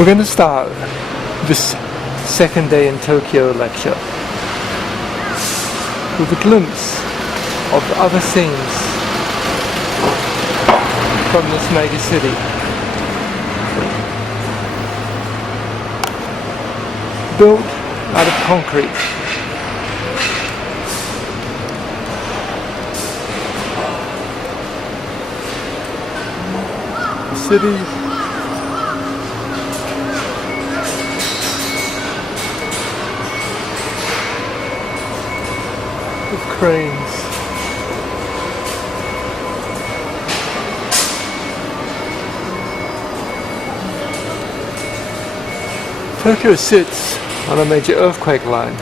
We're going to start this second day in Tokyo lecture with a glimpse of other scenes from this mega city. Built out of concrete. The city with cranes. Tokyo sits on a major earthquake line.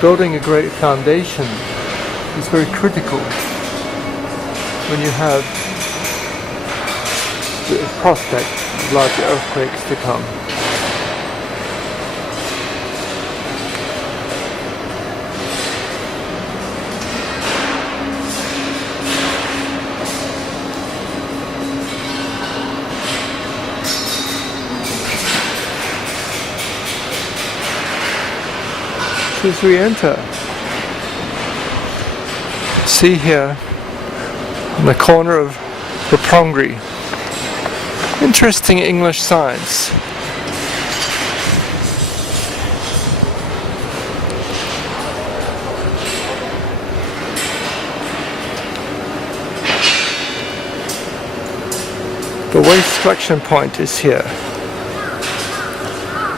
Building a great foundation is very critical when you have the prospect of larger earthquakes to come. As we enter, see here in the corner of Roppongi, interesting English signs. The waste collection point is here.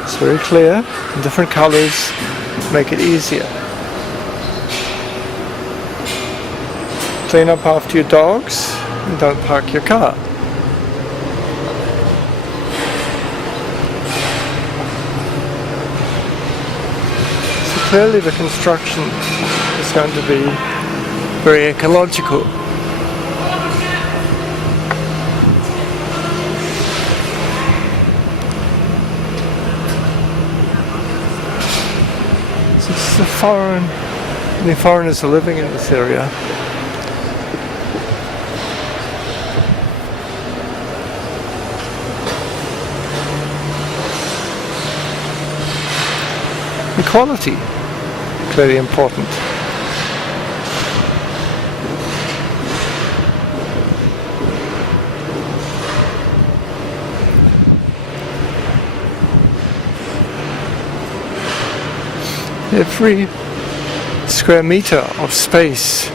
It's very clear, different colors. Make it easier. Clean up after your dogs and don't park your car. So clearly the construction is going to be very ecological. Many foreigners are living in this area. Equality, clearly important. Every square meter of space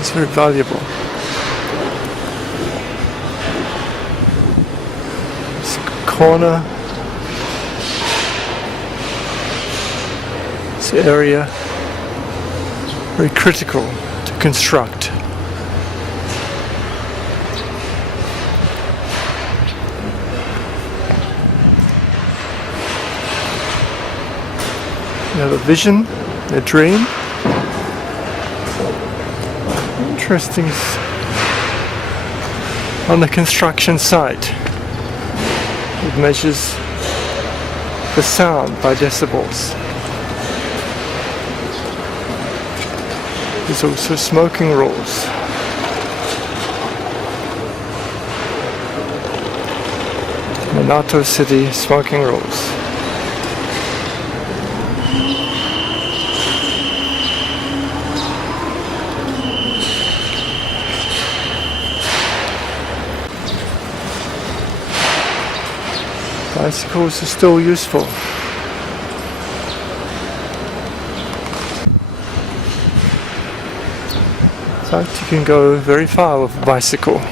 is very valuable. This corner, this area, very critical to construct. You have a vision, a dream. Interesting on the construction site. It measures the sound by decibels. There's also smoking rules. Minato City smoking rules. Bicycles are still useful. In fact, you can go very far with a bicycle.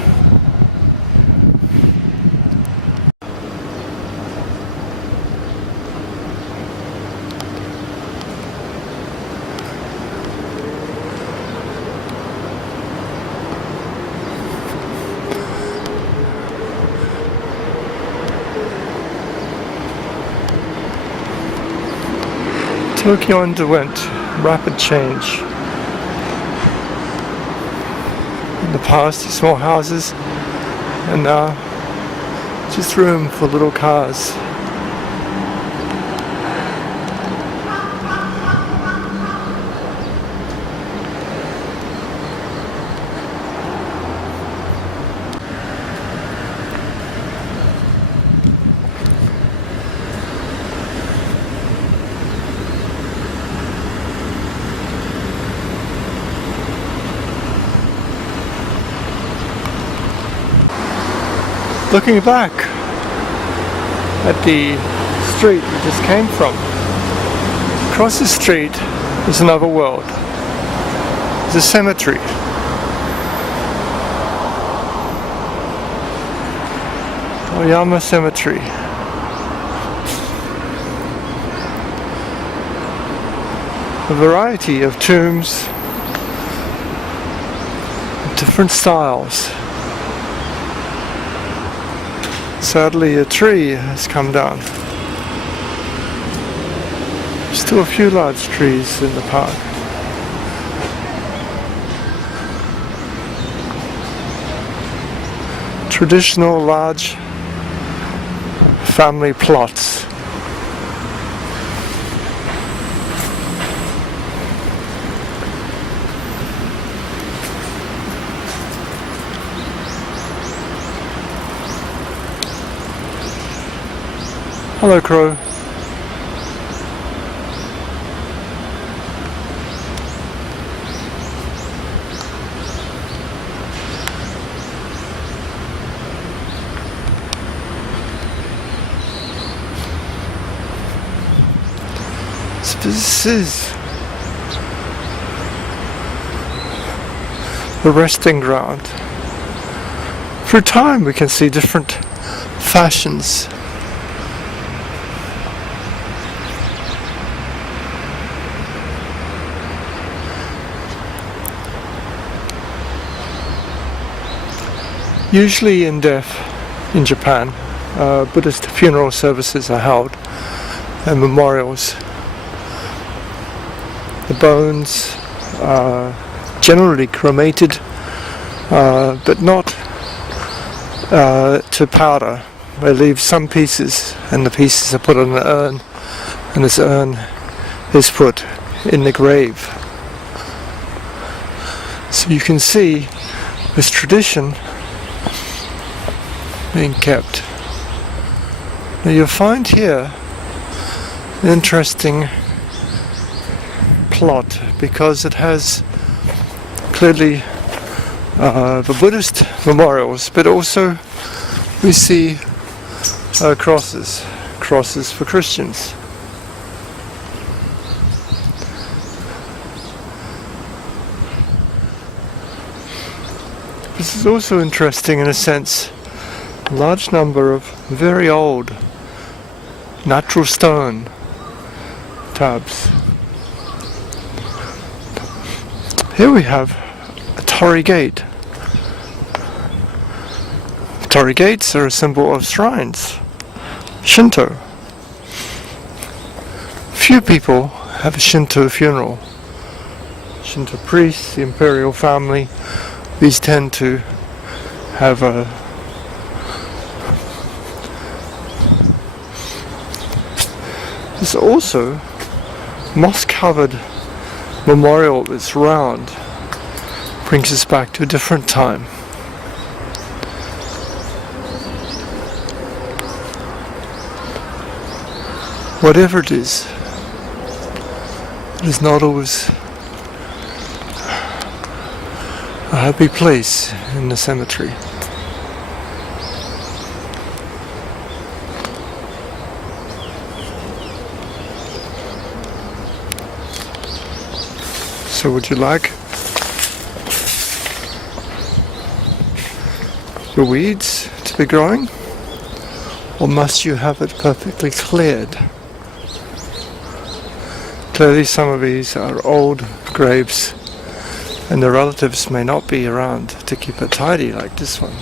Tokyo underwent rapid change. In the past, small houses, and now just room for little cars. Looking back at the street we just came from, across the street is another world. It's a cemetery. Oyama Cemetery. A variety of tombs, different styles. Sadly, a tree has come down. Still a few large trees in the park. Traditional large family plots. Hello, Crow. So this is the resting ground. Through time we can see different fashions. Usually in death in Japan, Buddhist funeral services are held and memorials. The bones are generally cremated, but not to powder. They leave some pieces, and the pieces are put on an urn, and this urn is put in the grave. So you can see this tradition being kept. Now you'll find here an interesting plot because it has clearly the Buddhist memorials, but also we see crosses for Christians. This is also interesting in a sense. A large number of very old natural stone tabs. Here we have a torii gate. Torii gates are a symbol of shrines, Shinto. Few people have a Shinto funeral. Shinto priests, the imperial family, these tend to have a There's also moss-covered memorial that's round. Brings us back to a different time. Whatever it is not always a happy place in the cemetery. So would you like the weeds to be growing, or must you have it perfectly cleared? Clearly some of these are old graves and the relatives may not be around to keep it tidy like this one.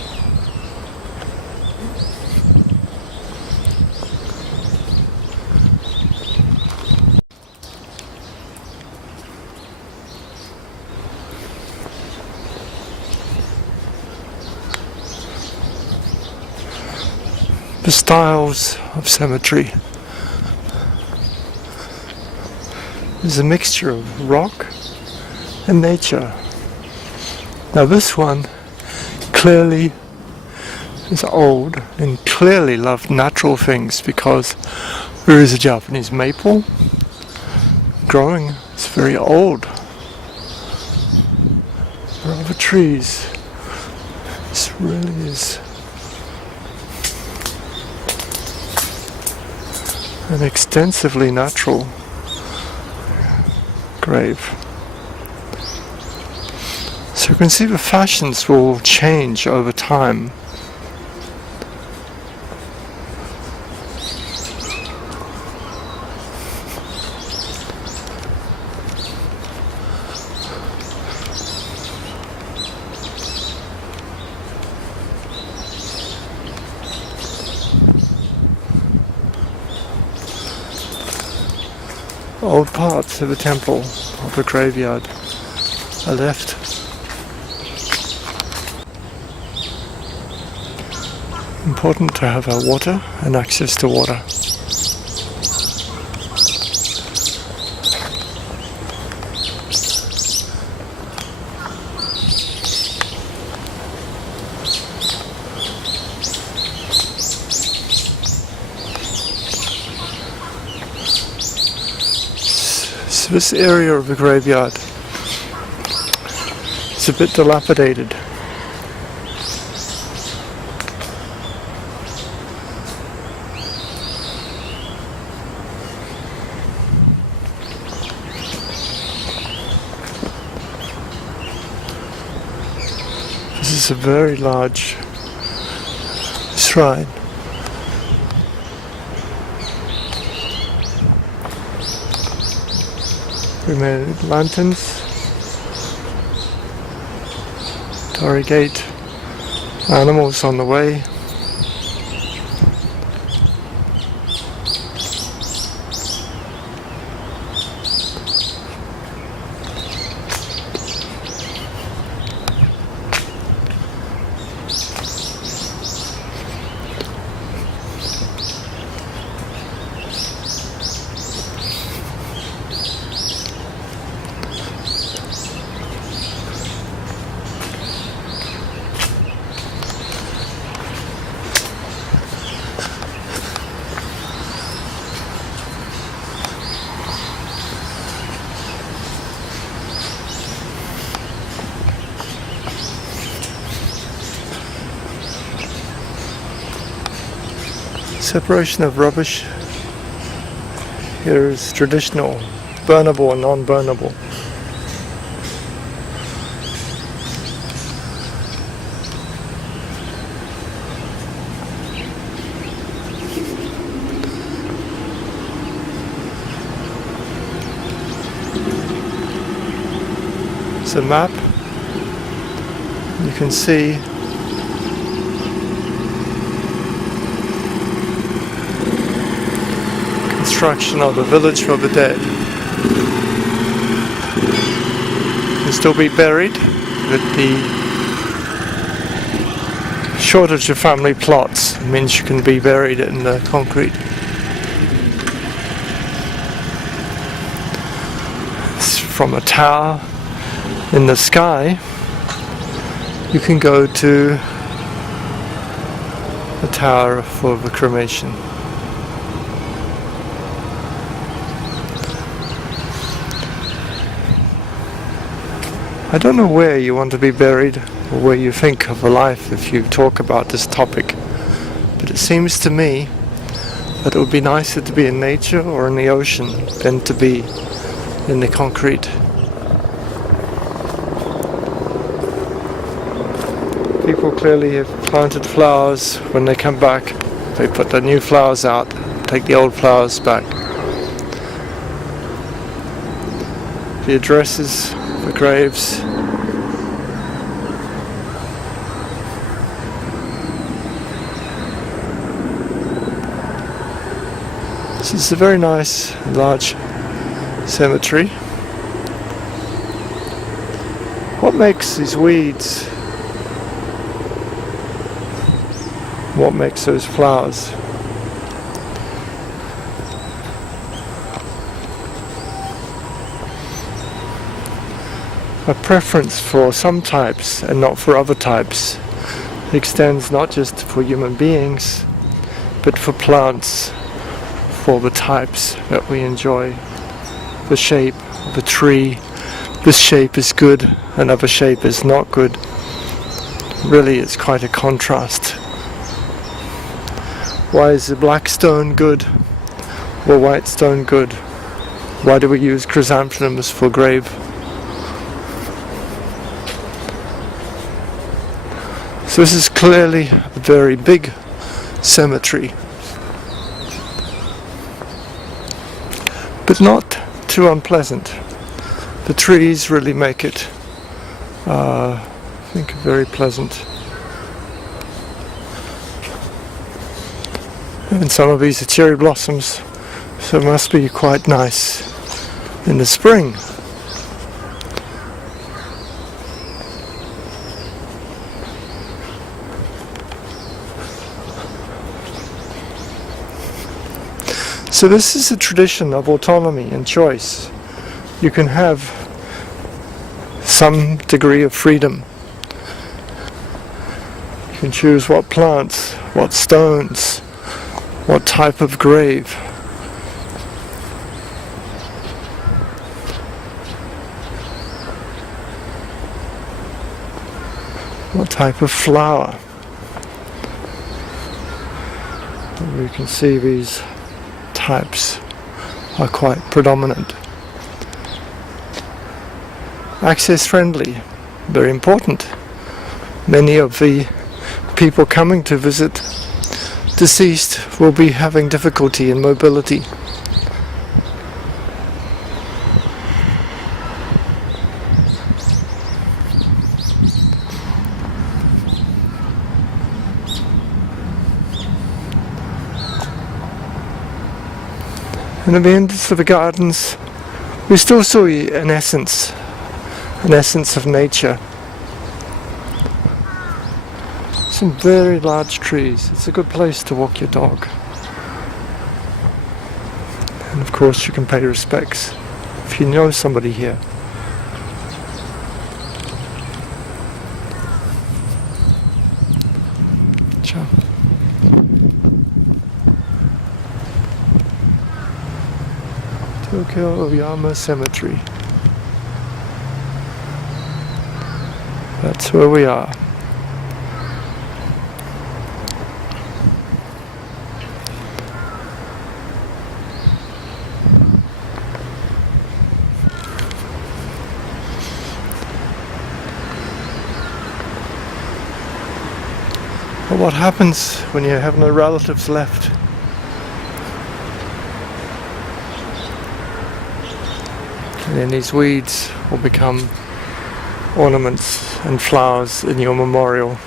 The styles of cemetery is a mixture of rock and nature. Now this one clearly is old and clearly loved natural things because there is a Japanese maple growing. It's very old. There are other trees. This really is an extensively natural grave. So you can see the fashions will change over time. Old parts of the temple, of the graveyard, are left. Important to have water and access to water. So this area of the graveyard is a bit dilapidated. This is a very large shrine. Remaining lanterns to irrigate animals on the way. Separation of rubbish here is traditional, burnable and non-burnable. It's a map. You can see construction of the village for the dead. Can still be buried with the shortage of family plots. It means you can be buried in the concrete. It's from a tower in the sky. You can go to the tower for the cremation. I don't know where you want to be buried or where you think of a life if you talk about this topic, but it seems to me that it would be nicer to be in nature or in the ocean than to be in the concrete. People clearly have planted flowers. When they come back, they put the new flowers out, take the old flowers back. The addresses, the graves. This is a very nice, large cemetery. What makes these weeds? What makes those flowers? A preference for some types and not for other types extends not just for human beings, but for plants, for the types that we enjoy. The shape of a tree, this shape is good, another shape is not good. Really, it's quite a contrast. Why is the black stone good? were white stone good? Why do we use chrysanthemums for grave? So this is clearly a very big cemetery, but not too unpleasant. The trees really make it, I think, very pleasant. And some of these are cherry blossoms, so it must be quite nice in the spring. So this is a tradition of autonomy and choice. You can have some degree of freedom. You can choose what plants, what stones, what type of grave. What type of flower. And we can see these types are quite predominant. Access friendly, very important. Many of the people coming to visit deceased will be having difficulty in mobility. And at the end of the gardens, we still see an essence of nature. Some very large trees. It's a good place to walk your dog. And of course you can pay respects if you know somebody here. Ciao. Tokyo Oyama Cemetery. That's where we are. But what happens when you have no relatives left? And then these weeds will become ornaments and flowers in your memorial.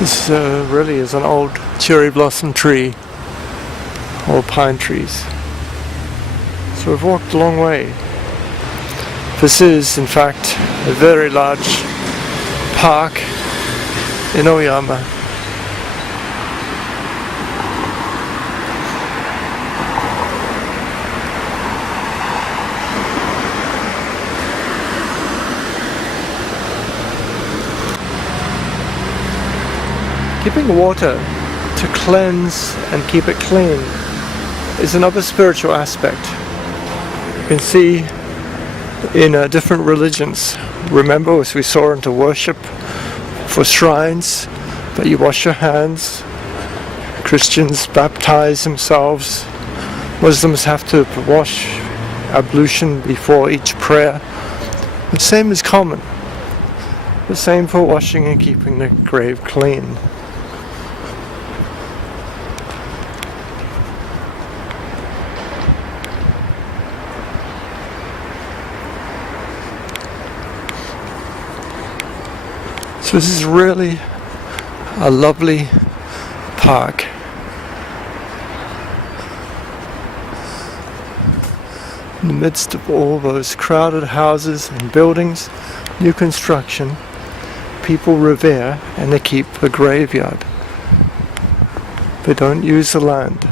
This really is an old cherry blossom tree, or pine trees. So we've walked a long way. This is, in fact, a very large park in Oyama. Keeping water to cleanse and keep it clean is another spiritual aspect. You can see in different religions. Remember, as we saw into worship for shrines, that you wash your hands. Christians baptize themselves. Muslims have to wash ablution before each prayer. The same is common. The same for washing and keeping the grave clean. So this is really a lovely park. In the midst of all those crowded houses and buildings, new construction, people revere and they keep the graveyard. They don't use the land.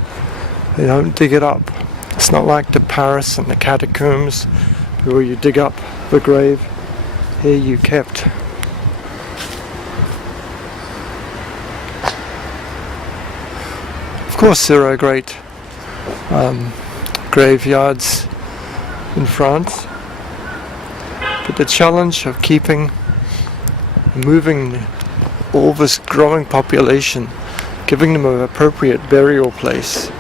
They don't dig it up. It's not like the Paris and the catacombs where you dig up the grave. Here you kept. Of course there are great graveyards in France. But the challenge of moving all this growing population, giving them an appropriate burial place,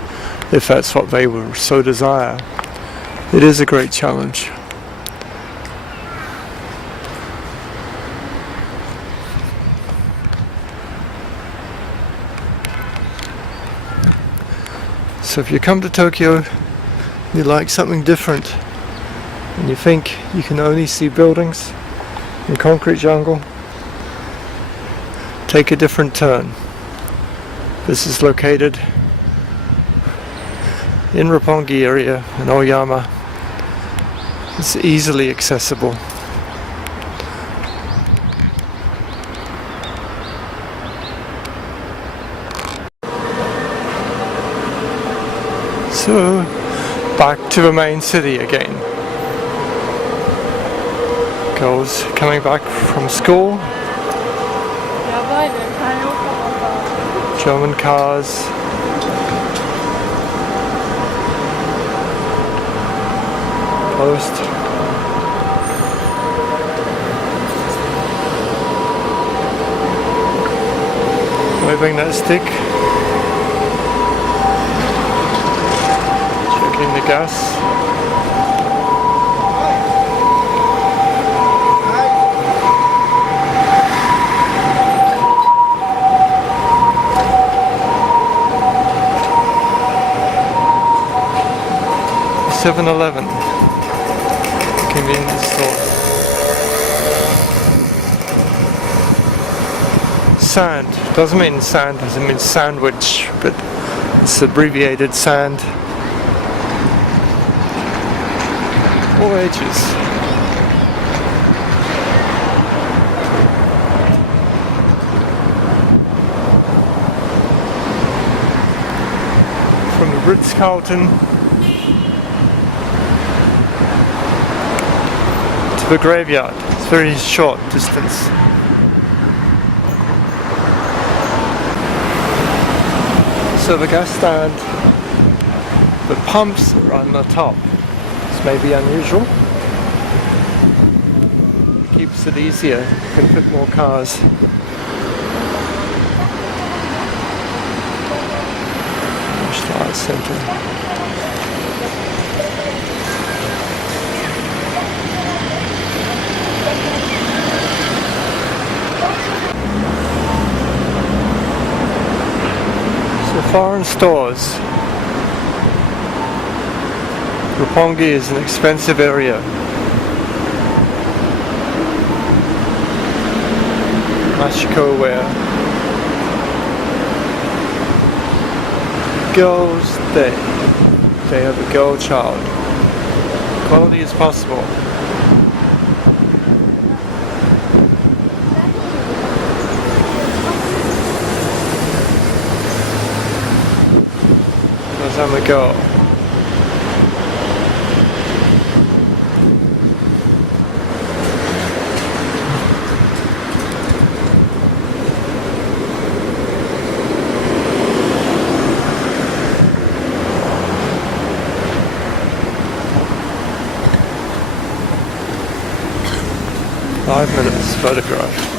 if that's what they will so desire, it is a great challenge. So if you come to Tokyo, you like something different, and you think you can only see buildings and concrete jungle, take a different turn. This is located in Roppongi area in Oyama. It's easily accessible. So, back to the main city again. Girls coming back from school. German cars. Post. Waving that stick. Checking the gas. $7-Eleven convenience store. Sand doesn't mean sand, it means sandwich, but it's abbreviated sand. All ages. From the Ritz-Carlton to the graveyard. It's a very short distance. So the gas stand, the pumps are on the top. This may be unusual. It keeps it easier. You can fit more cars. Start center. Foreign stores. Roppongi is an expensive area. Mashiko wear. Girls' day. They have a girl child. Quality as possible. On the go. Five minutes photograph.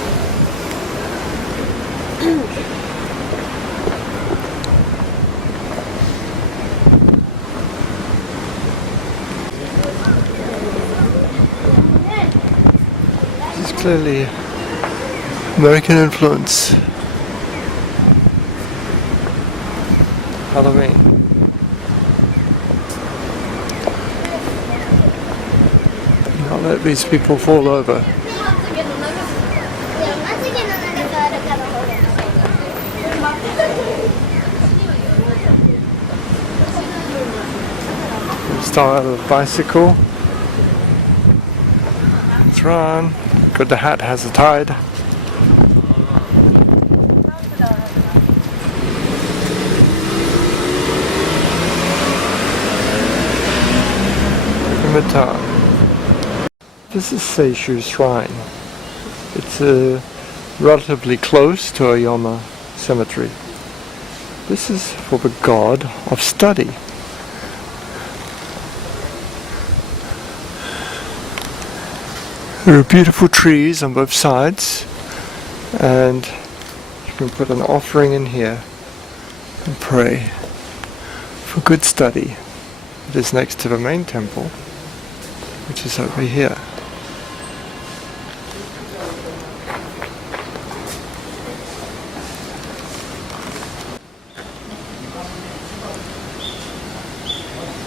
Clearly American influence. Halloween. Not let these people fall over. Style of bicycle. Let's run. Good, the hat has a tide. This is Seishu Shrine. It's relatively close to Oyama Cemetery. This is for the god of study. There are beautiful trees on both sides, and you can put an offering in here and pray for good study. It is next to the main temple, which is over here.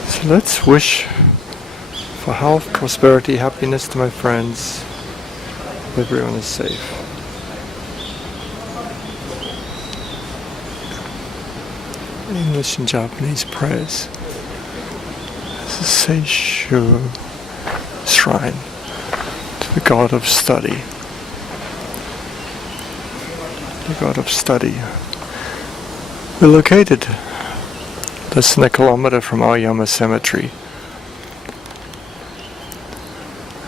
So let's wish for health, prosperity, happiness to my friends. Everyone is safe. English and Japanese prayers. This is Seishu Shrine to the God of Study. The God of Study. We're located less than a kilometer from Aoyama Cemetery.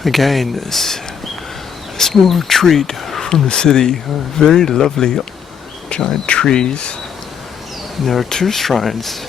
Again, this small retreat from the city. Very lovely giant trees. And there are two shrines.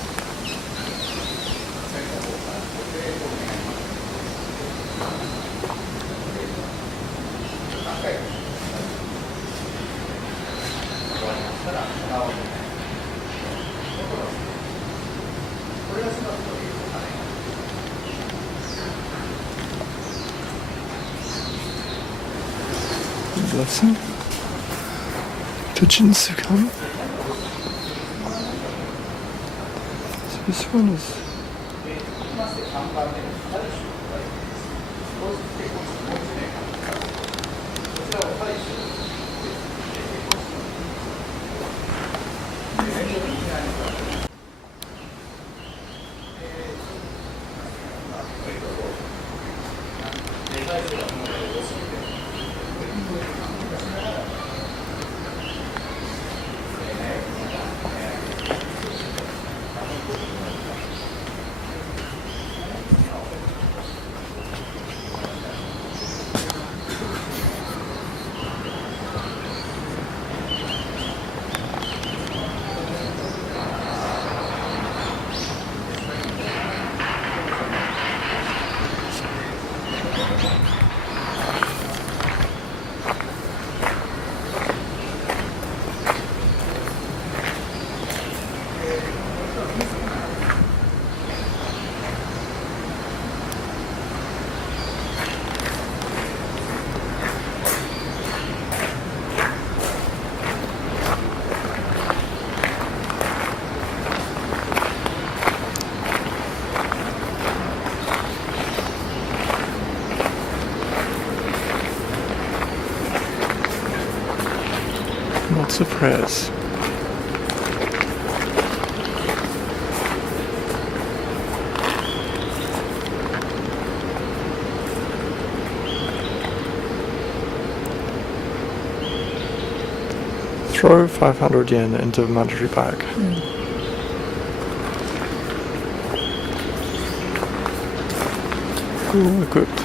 Blessing to Jinsukan. So this one is lots of prayers. Throw 500 yen into the monetary bag. All equipped.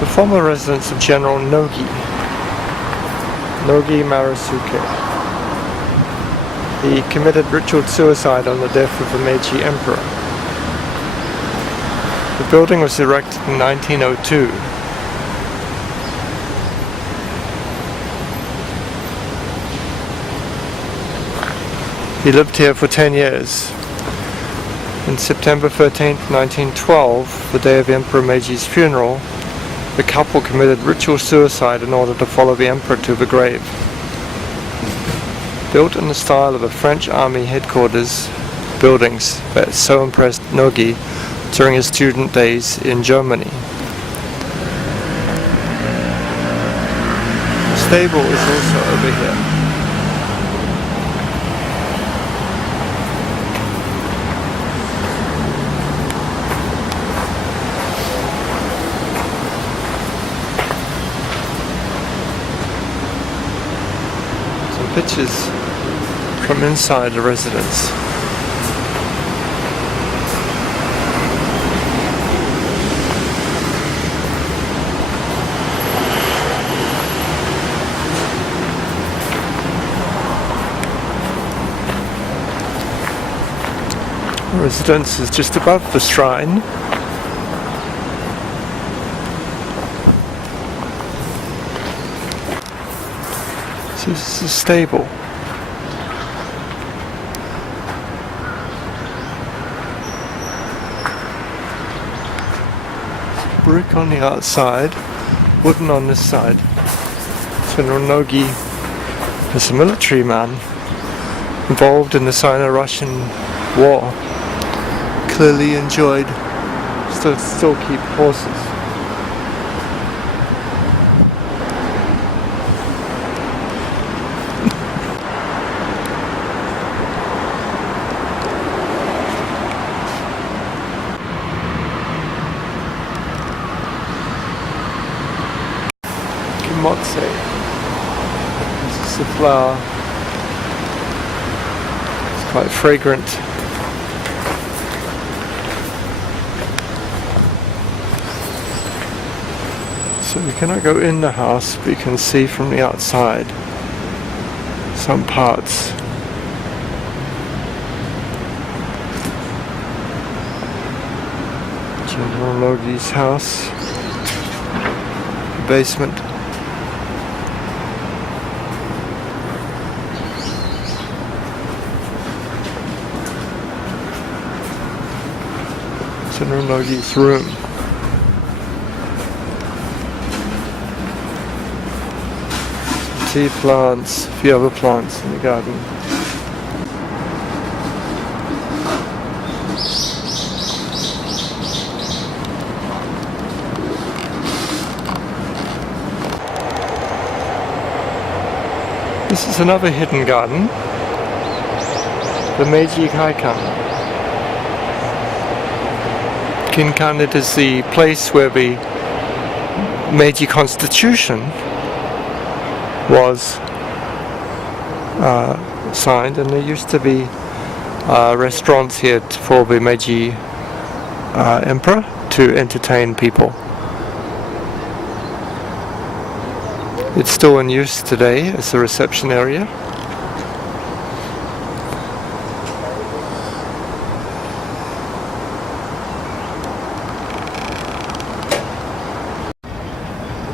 The former residence of General Nogi Marisuke. He committed ritual suicide on the death of the Meiji Emperor. The building was erected in 1902. He lived here for 10 years. On September 13th, 1912, the day of Emperor Meiji's funeral, the couple committed ritual suicide in order to follow the emperor to the grave. Built in the style of the French Army headquarters buildings that so impressed Nogi during his student days in Germany. The stable is also over here. Pictures from inside the residence. There residence is just above the shrine. So this is a stable. Brick on the outside, wooden on this side. Nogi is a military man involved in the Sino-Russian war. Clearly enjoyed, still keep horses. Kimotse. This is the flower. It's quite fragrant. So we cannot go in the house, but you can see from the outside some parts. General Logi's house. Basement. General Logi's room. Tea plants, a few other plants in the garden. This is another hidden garden, the Meiji Kaikan. Kinkan, it is the place where the Meiji Constitution was signed, and there used to be restaurants here for the Meiji Emperor to entertain people. It's still in use today as a reception area.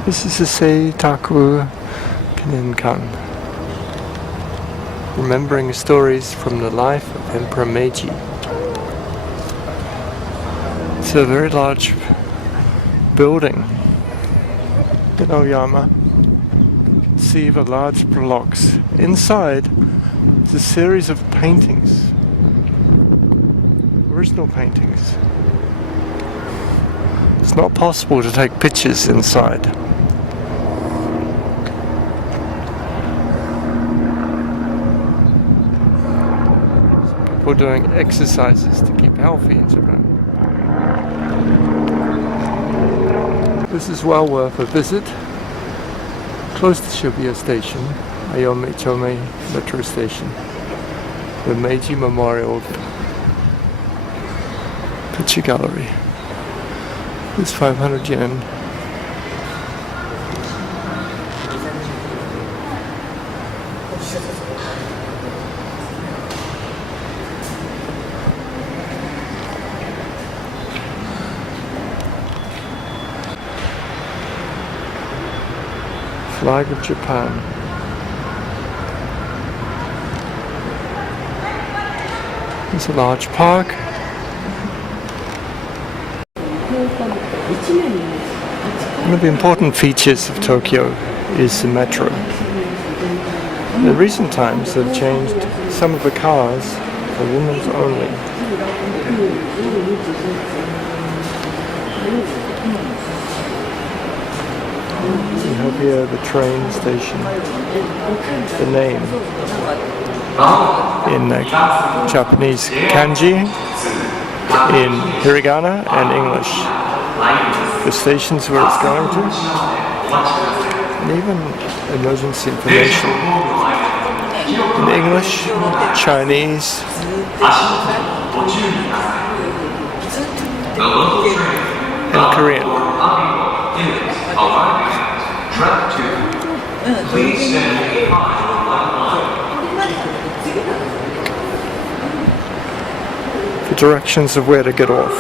This is the Seitaku Kinenkan, remembering stories from the life of Emperor Meiji. It's a very large building in Oyama. See the large blocks. Inside is a series of paintings, original paintings. It's not possible to take pictures inside. People doing exercises to keep healthy in Japan. This is well worth a visit. Close to Shibuya Station, Ayome Chome Metro Station, the Meiji Memorial Picture Gallery. It's 500 yen. Flag of Japan. It's a large park. One of the important features of Tokyo is the metro. In recent times they've changed some of the cars for women's only. We have here the train station, the name in Japanese kanji, in hiragana and English, the stations where it's going to, and even emergency information in English, Chinese, and Korean. Please stand behind the line. the directions of where to get off.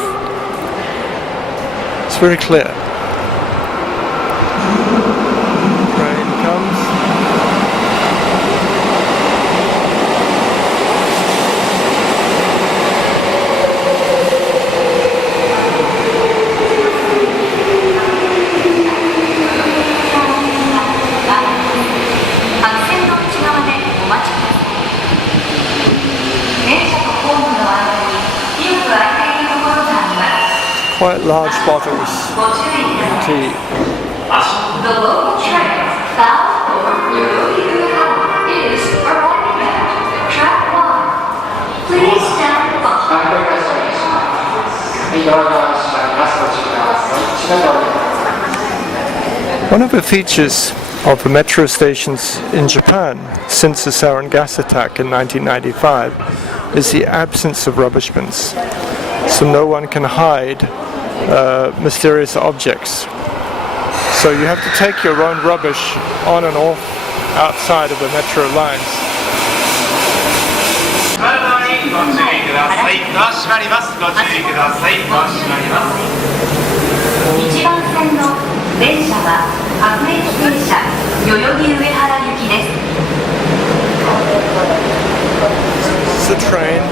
It's very clear. Train comes. Quite large bottles of tea. The local train bound for Yoyogi-Uehara is arriving at track 1. Please stand behind. One of the features of the metro stations in Japan since the sarin gas attack in 1995 is the absence of rubbish bins. So no one can hide mysterious objects. So you have to take your own rubbish on and off outside of the metro lines. 1番線の電車は各駅停車代々木上原行きです。 It's a train.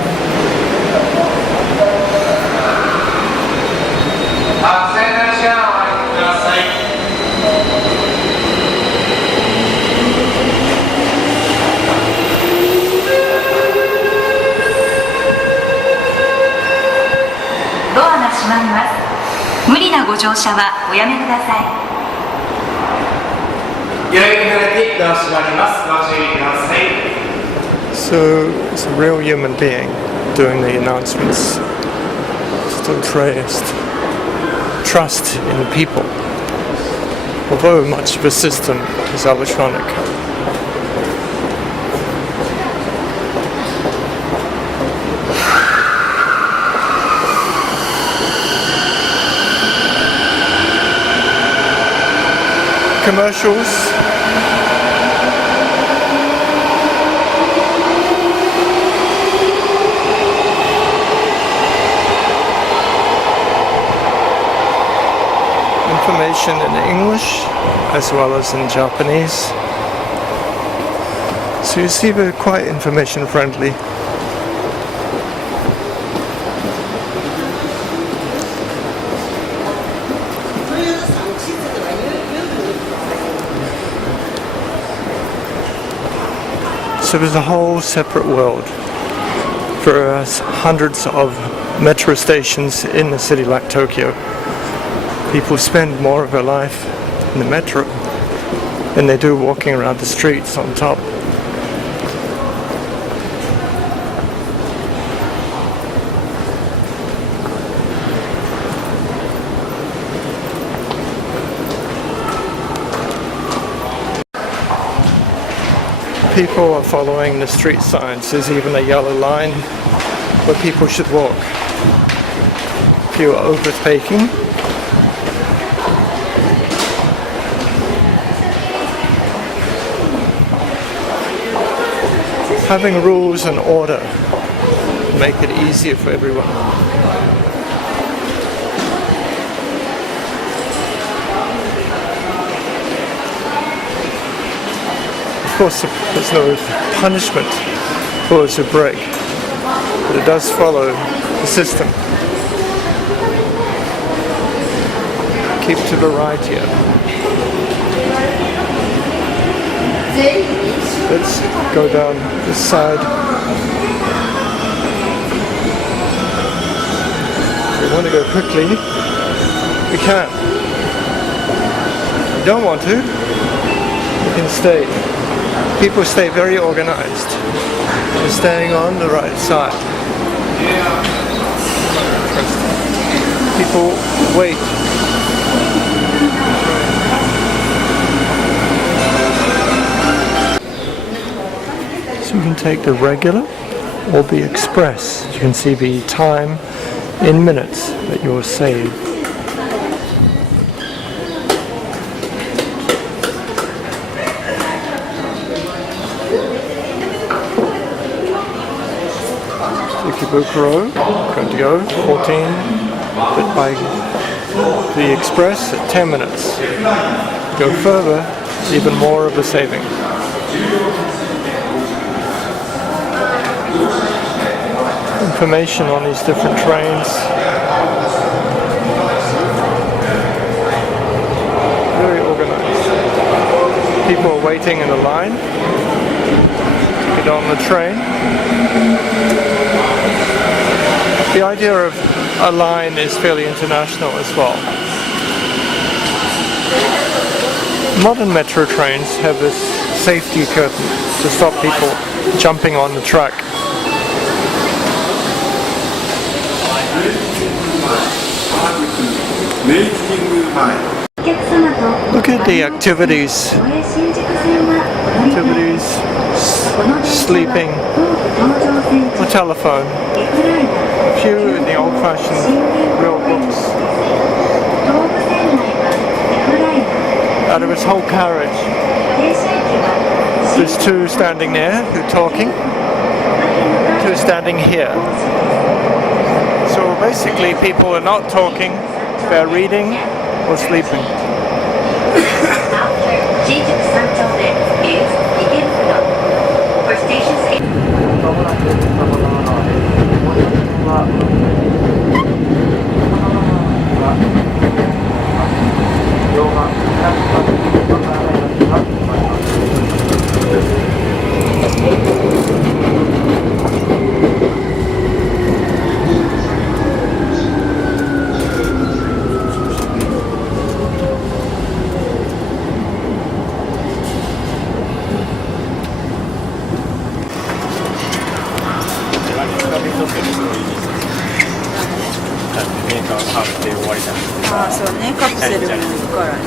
ドアが閉まります。無理なご乗車はおやめください。 So it's a real human being doing the announcements. Still trust in people, although much of the system is electronic. Commercials. Information in English as well as in Japanese. So you see they're quite information friendly. So there's a whole separate world. There are hundreds of metro stations in a city like Tokyo. People spend more of their life in the metro than they do walking around the streets on top. People are following the street signs. There's even a yellow line where people should walk. If you are overtaking, having rules and order make it easier for everyone. Of course, there's no punishment for those who break, but it does follow the system. Keep to the right here. Let's go down this side. If we want to go quickly, we can. If we don't want to, we can stay. People stay very organized. They're staying on the right side. People wait. So you can take the regular or the express. You can see the time in minutes that you're saved. You Ikebukuro, going to go 14, but by the express at 10 minutes. Go further, even more of a saving. Information on these different trains. Very organized. People are waiting in a line to get on the train. The idea of a line is fairly international as well. Modern metro trains have this safety curtain to stop people jumping on the track. Look at the activities. Sleeping, the telephone, a few in the old-fashioned real books. Out of his whole carriage, there's two standing there who are talking, two standing here. So basically people are not talking, they're reading or sleeping. For stations 8.ああ、そうね、カプセルもいるからね。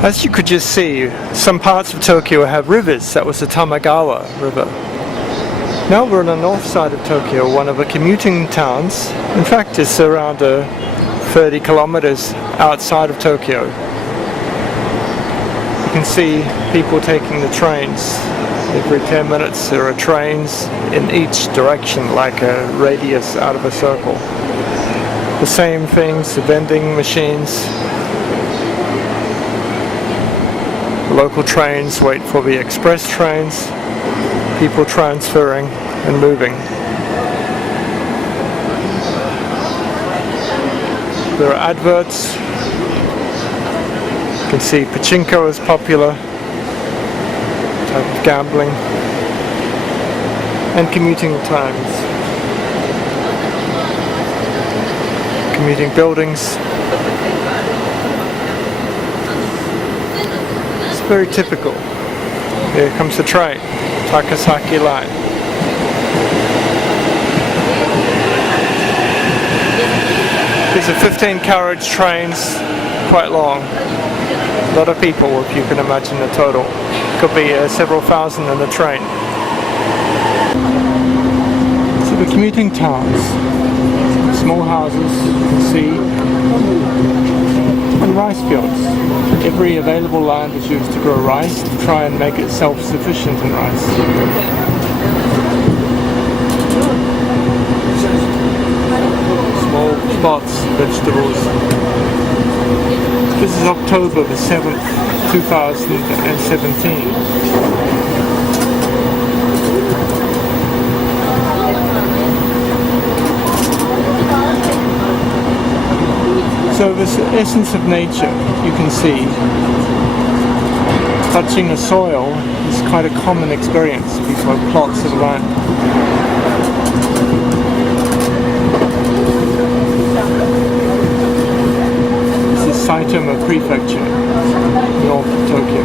As you could just see, some parts of Tokyo have rivers. That was the Tamagawa River. Now we're on the north side of Tokyo, one of the commuting towns. In fact, it's around 30 kilometers outside of Tokyo. You can see people taking the trains. Every 10 minutes there are trains in each direction, like a radius out of a circle. The same things, the vending machines. Local trains wait for the express trains. People transferring and moving. There are adverts. You can see pachinko is popular, type of gambling, and commuting times. Commuting buildings. It's very typical. Here comes the train, Takasaki line. These are 15 carriage trains, quite long. A lot of people, if you can imagine the total. Could be several thousand in the train. So the commuting towns, small houses, you can see, and rice fields. Every available land is used to grow rice to try and make it self-sufficient in rice. Small plots, vegetables. This is October the 7th, 2017. So this essence of nature, you can see, touching the soil is quite a common experience. These are plots of land. This is Saitama Prefecture, north of Tokyo.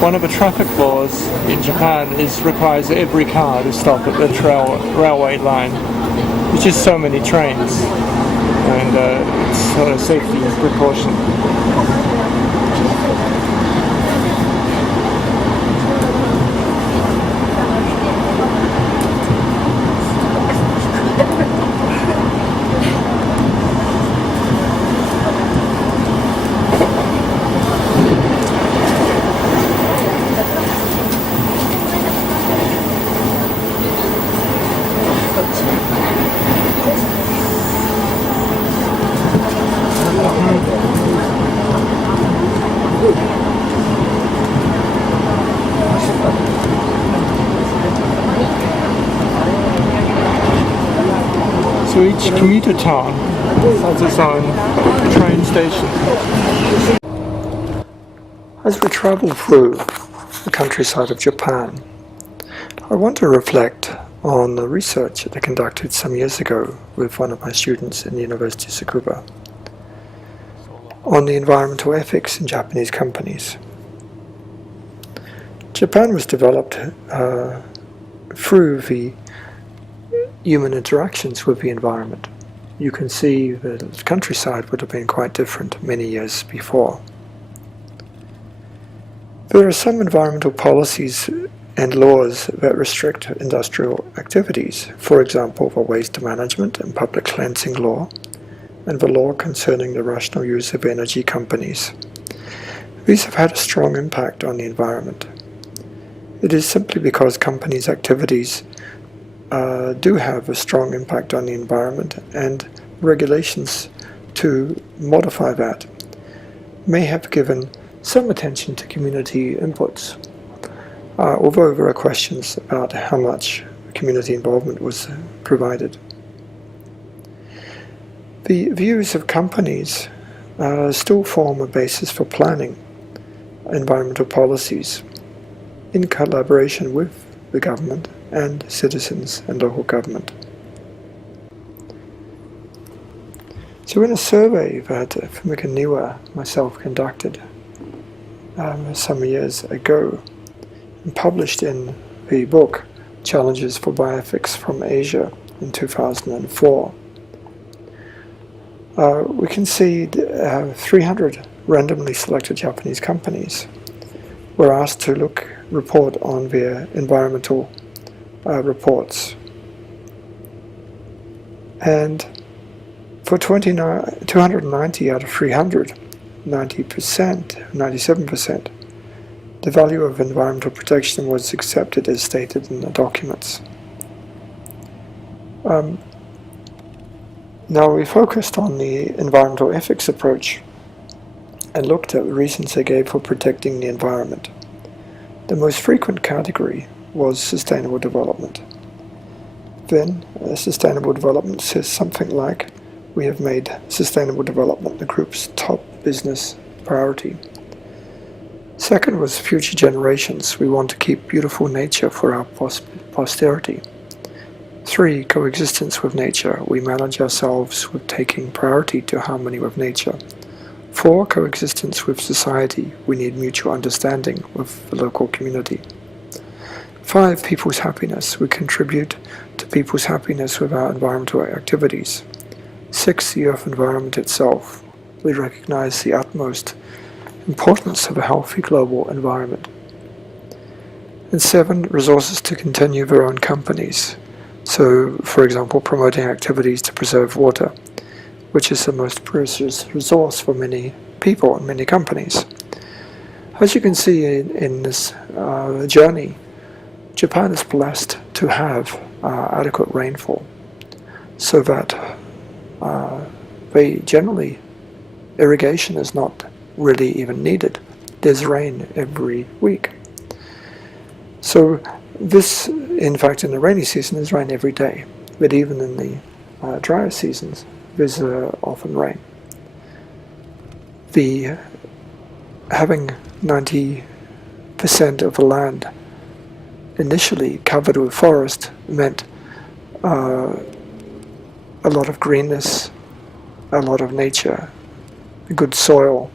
one of the traffic laws in Japan requires every car to stop at the railway line. There's just so many trains, and it's sort of safety precaution. So each commuter town has its own train station. As we travel through the countryside of Japan, I want to reflect on the research that I conducted some years ago with one of my students in the University of Tsukuba on the environmental ethics in Japanese companies. Japan was developed through the human interactions with the environment. You can see that the countryside would have been quite different many years before. There are some environmental policies and laws that restrict industrial activities, for example the waste management and public cleansing law, and the law concerning the rational use of energy companies. These have had a strong impact on the environment. It is simply because companies' activities do have a strong impact on the environment, and regulations to modify that may have given some attention to community inputs, although there are questions about how much community involvement was provided. The views of companies still form a basis for planning environmental policies in collaboration with the government and citizens and local government. So in a survey that Fumika Niwa myself conducted some years ago and published in the book Challenges for Bioethics from Asia in 2004, we can see 300 randomly selected Japanese companies were asked to report on their environmental reports. And for 290 out of 300, 97%, the value of environmental protection was accepted as stated in the documents. Now we focused on the environmental ethics approach and looked at the reasons they gave for protecting the environment. The most frequent category was sustainable development. Then sustainable development says something like, we have made sustainable development the group's top business priority. Second was future generations. We want to keep beautiful nature for our posterity. 3, coexistence with nature. We manage ourselves with taking priority to harmony with nature. 4, coexistence with society. We need mutual understanding with the local community. 5, people's happiness. We contribute to people's happiness with our environmental activities. 6, the earth environment itself. We recognize the utmost importance of a healthy global environment. And 7, resources to continue their own companies. So, for example, promoting activities to preserve water, which is the most precious resource for many people and many companies. As you can see in this journey, Japan is blessed to have adequate rainfall, so that irrigation is not really even needed. There's rain every week. So this, in fact, in the rainy season, there's rain every day, but even in the drier seasons, there's often rain. Having 90% of the land initially covered with forest meant a lot of greenness, a lot of nature, good soil.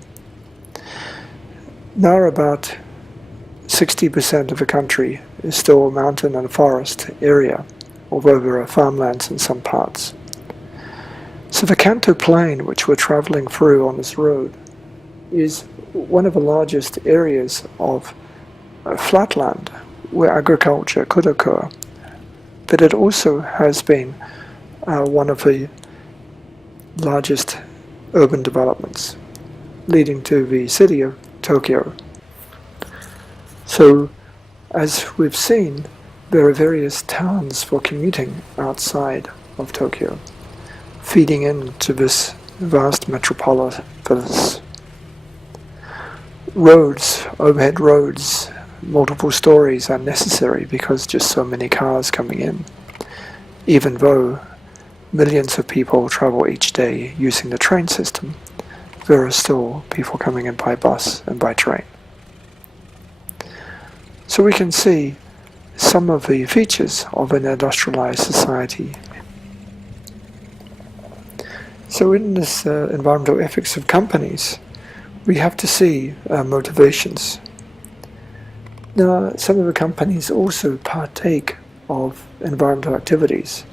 Now about 60% of the country is still a mountain and forest area, although there are farmlands in some parts. So the Kanto plain, which we're traveling through on this road, is one of the largest areas of flatland where agriculture could occur. But it also has been one of the largest urban developments, leading to the city of Tokyo. So, as we've seen, there are various towns for commuting outside of Tokyo, feeding into this vast metropolis. Roads, overhead roads, multiple stories are necessary because just so many cars coming in, even though millions of people travel each day using the train system. There are still people coming in by bus and by train. So we can see some of the features of an industrialized society. So in this environmental ethics of companies, we have to see motivations. Now, some of the companies also partake of environmental activities.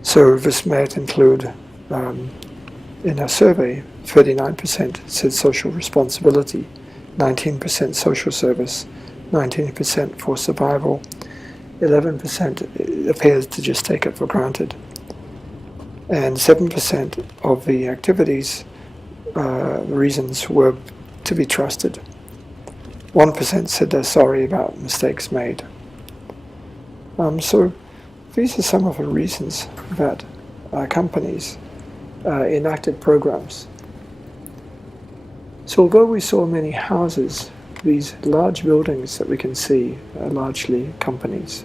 So this might include, in our survey, 39% said social responsibility, 19% social service, 19% for survival, 11% appears to just take it for granted, and 7% of the activities, reasons were to be trusted. 1% said they're sorry about mistakes made. So these are some of the reasons that companies enacted programs. So although we saw many houses, these large buildings that we can see are largely companies.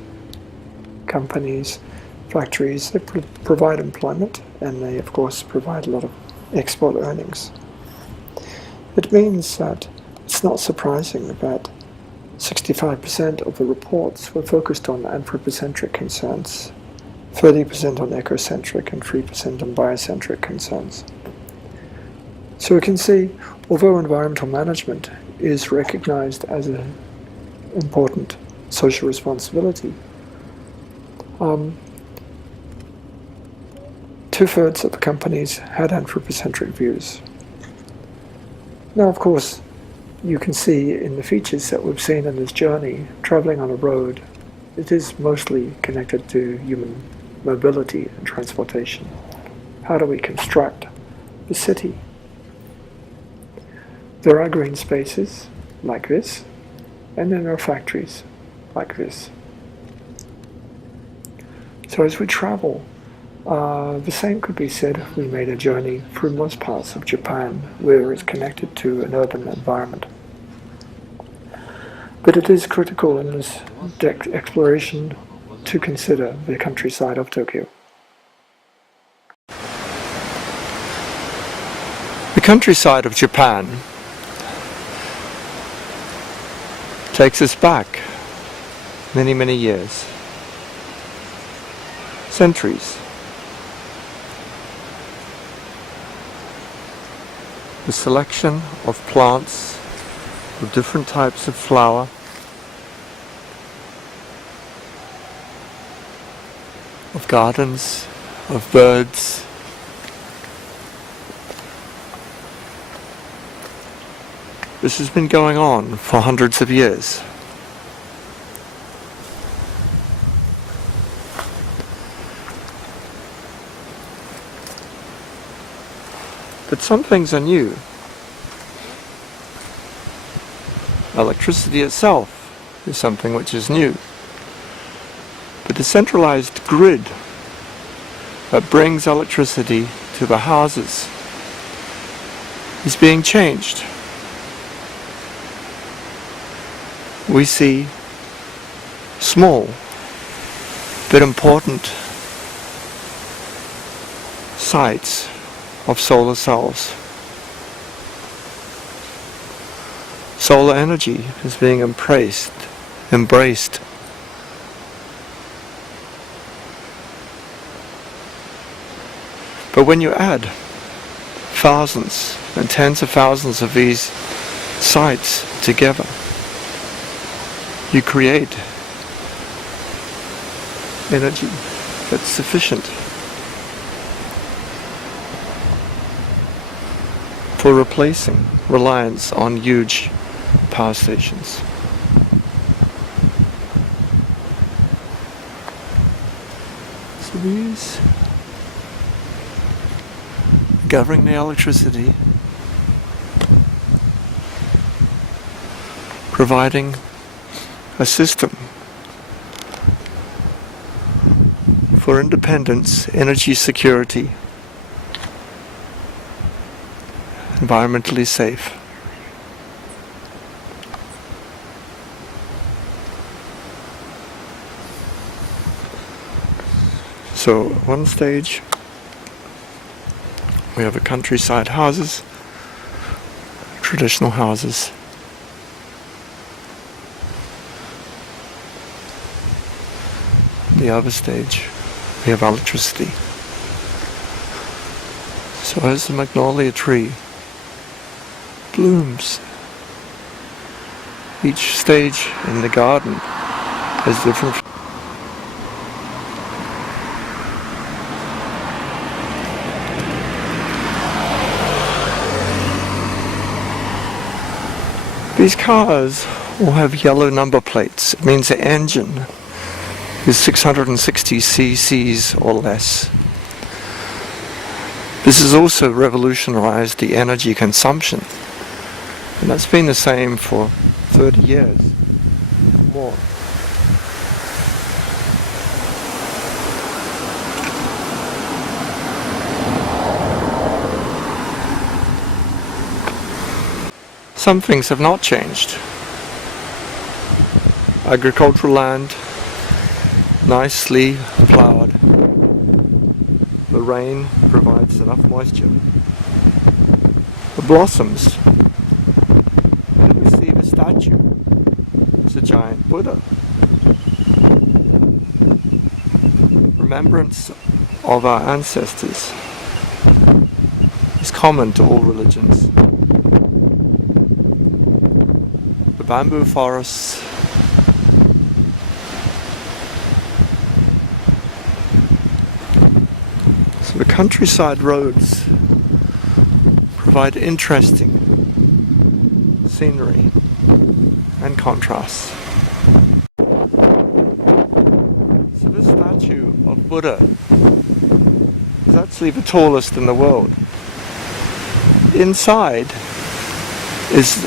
Companies, factories, they provide employment, and they of course provide a lot of export earnings. It means that it's not surprising that 65% of the reports were focused on anthropocentric concerns, 30% on ecocentric, and 3% on biocentric concerns. So we can see, although environmental management is recognized as an important social responsibility, 2/3 of the companies had anthropocentric views. Now, of course, you can see in the features that we've seen in this journey, traveling on a road, it is mostly connected to human mobility and transportation. How do we construct the city? There are green spaces like this, and then there are factories like this. So as we travel, the same could be said if we made a journey through most parts of Japan where it's connected to an urban environment. But it is critical in this exploration to consider the countryside of Tokyo. The countryside of Japan takes us back many, many years, centuries. The selection of plants of different types of flower, of gardens, of birds, this has been going on for hundreds of years. But some things are new. Electricity itself is something which is new. But the centralized grid that brings electricity to the houses is being changed. We see small but important sites of solar cells. Solar energy is being embraced. But when you add thousands and tens of thousands of these sites together, you create energy that's sufficient for replacing reliance on huge power stations. So these gathering the electricity, providing a system for independence, energy security, environmentally safe. So at one stage we have a countryside houses, traditional houses. The other stage we have electricity. So as the magnolia tree blooms, each stage in the garden has different. These cars all have yellow number plates. It means the engine is 660 cc's or less. This has also revolutionized the energy consumption, and that's been the same for 30 years or more. Some things have not changed. Agricultural land, nicely plowed. The rain provides enough moisture. The blossoms. And we see the statue. It's a giant Buddha. Remembrance of our ancestors is common to all religions. The bamboo forests, so the countryside roads provide interesting scenery and contrasts. So this statue of Buddha is actually the tallest in the world. Inside is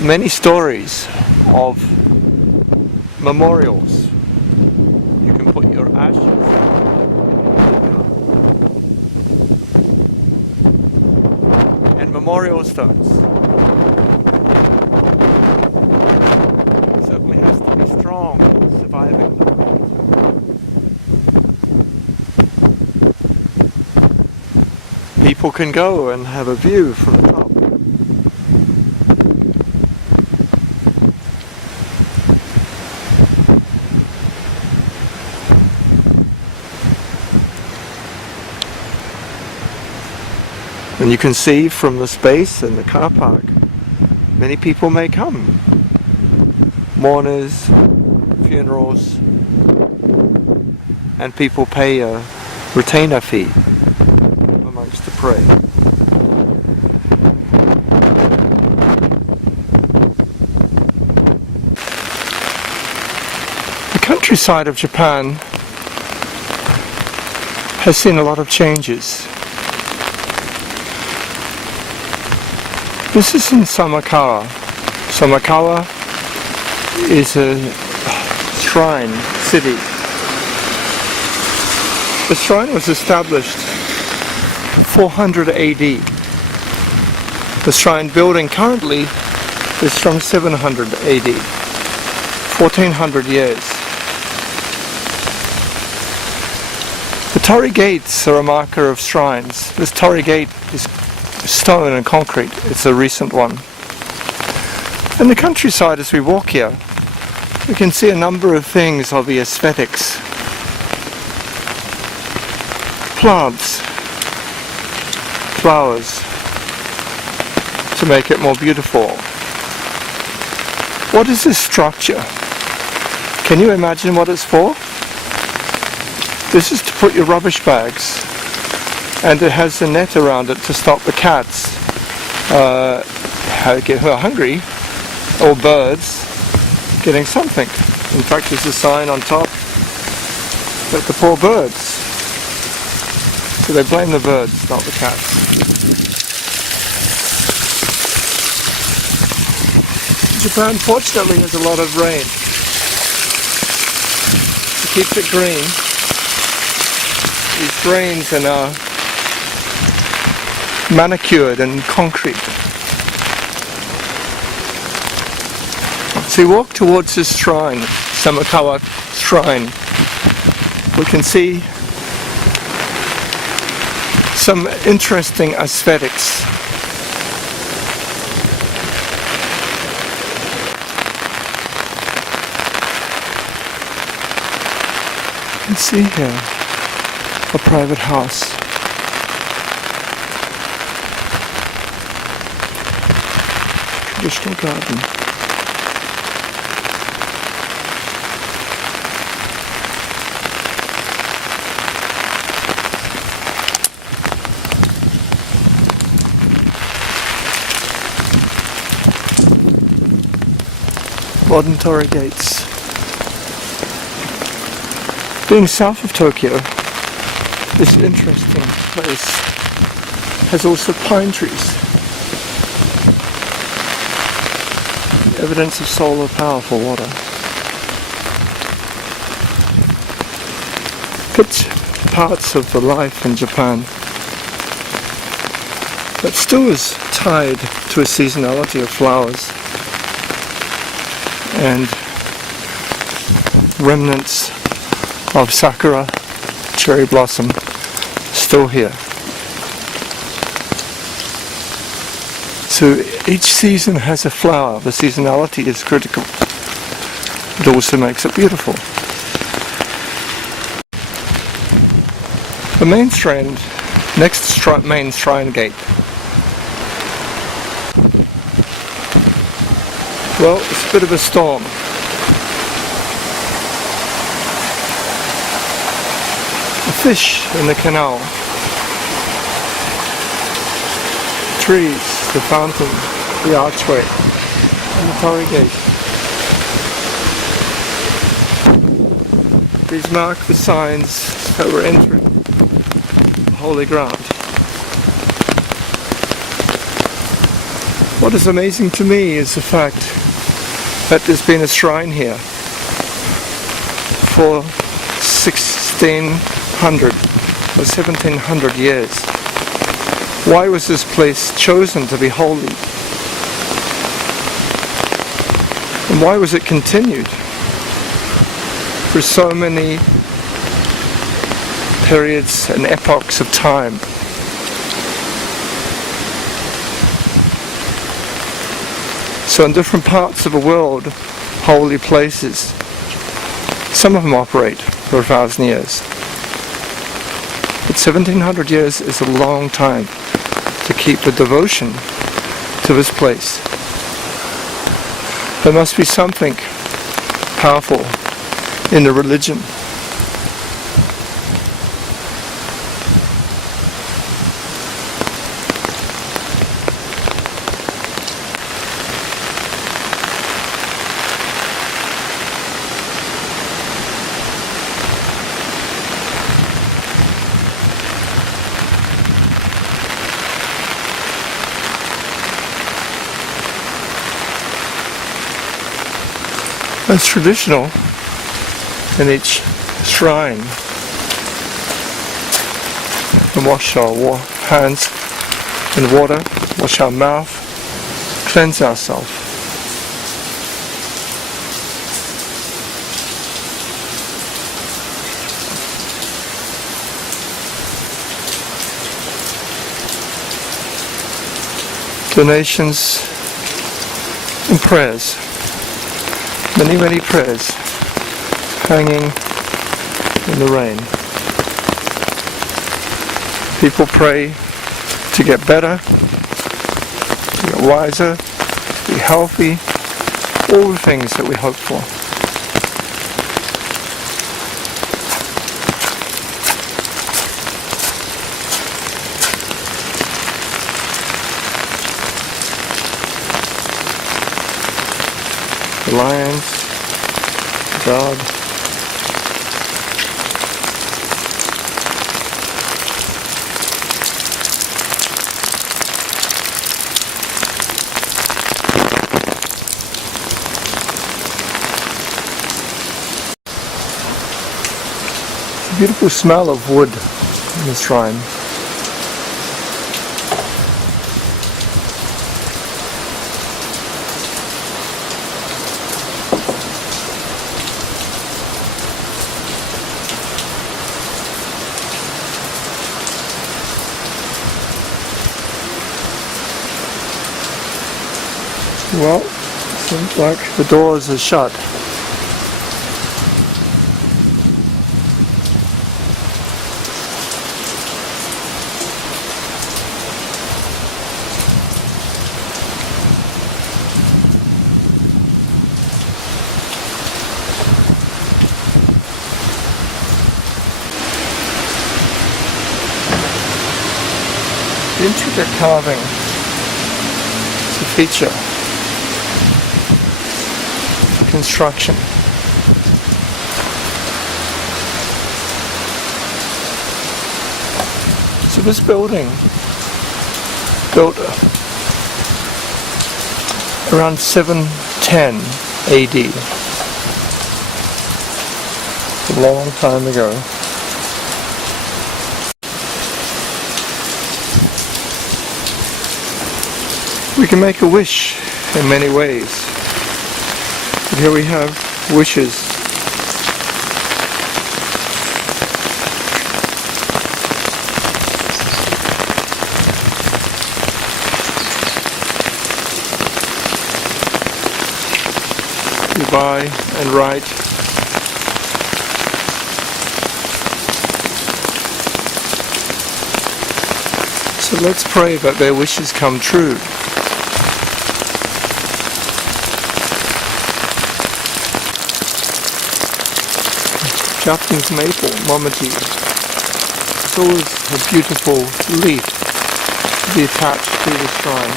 many stories of memorials. You can put your ashes and memorial stones. It certainly has to be strong, surviving. People can go and have a view from the top. And you can see from the space in the car park, many people may come. Mourners, funerals, and people pay a retainer fee amongst the prey. The countryside of Japan has seen a lot of changes. This is in Samakawa. Samakawa is a shrine city. The shrine was established 400 AD. The shrine building currently is from 700 AD. 1400 years. The torii gates are a marker of shrines. This torii gate is stone and concrete. It's a recent one. In the countryside, as we walk here, we can see a number of things of the aesthetics. Plants, flowers, to make it more beautiful. What is this structure? Can you imagine what it's for? This is to put your rubbish bags, and it has a net around it to stop the cats who are hungry, or birds, getting something. In fact, there's a sign on top that the poor birds. So they blame the birds, not the cats. Japan fortunately has a lot of rain. It keeps it green. These drains are now manicured and concrete. So we walk towards this shrine, Samakawa Shrine. We can see some interesting aesthetics. You can see here a private house. Traditional garden. Modern torii gates. Being south of Tokyo, this interesting place has also pine trees. Evidence of solar power for water. Bits, parts of the life in Japan that still is tied to a seasonality of flowers and remnants of sakura, cherry blossom, still here. So each season has a flower. The seasonality is critical. It also makes it beautiful. The main shrine, main shrine gate. Well, it's a bit of a storm. A fish in the canal. Trees, the fountain, the archway, and the torii gate. These mark the signs that we're entering the holy ground. What is amazing to me is the fact that there's been a shrine here for 1600 or 1700 years. Why was this place chosen to be holy? And why was it continued for so many periods and epochs of time? So in different parts of the world, holy places, some of them operate for 1,000 years. But 1700 years is a long time to keep the devotion to this place. There must be something powerful in the religion. It's traditional in each shrine to wash our hands in water, wash our mouth, cleanse ourselves. Donations and prayers. Many, many prayers hanging in the rain. People pray to get better, to get wiser, to be healthy, all the things that we hope for. The lions, God. Beautiful smell of wood in the shrine. Well, seems like the doors are shut. Intricate carving is a feature. Construction. So this building, built around 710 AD, a long time ago. We can make a wish in many ways. But here we have wishes. You buy and write. So let's pray that their wishes come true. Japanese maple, momoji. It's always a beautiful leaf to be attached to the shrine.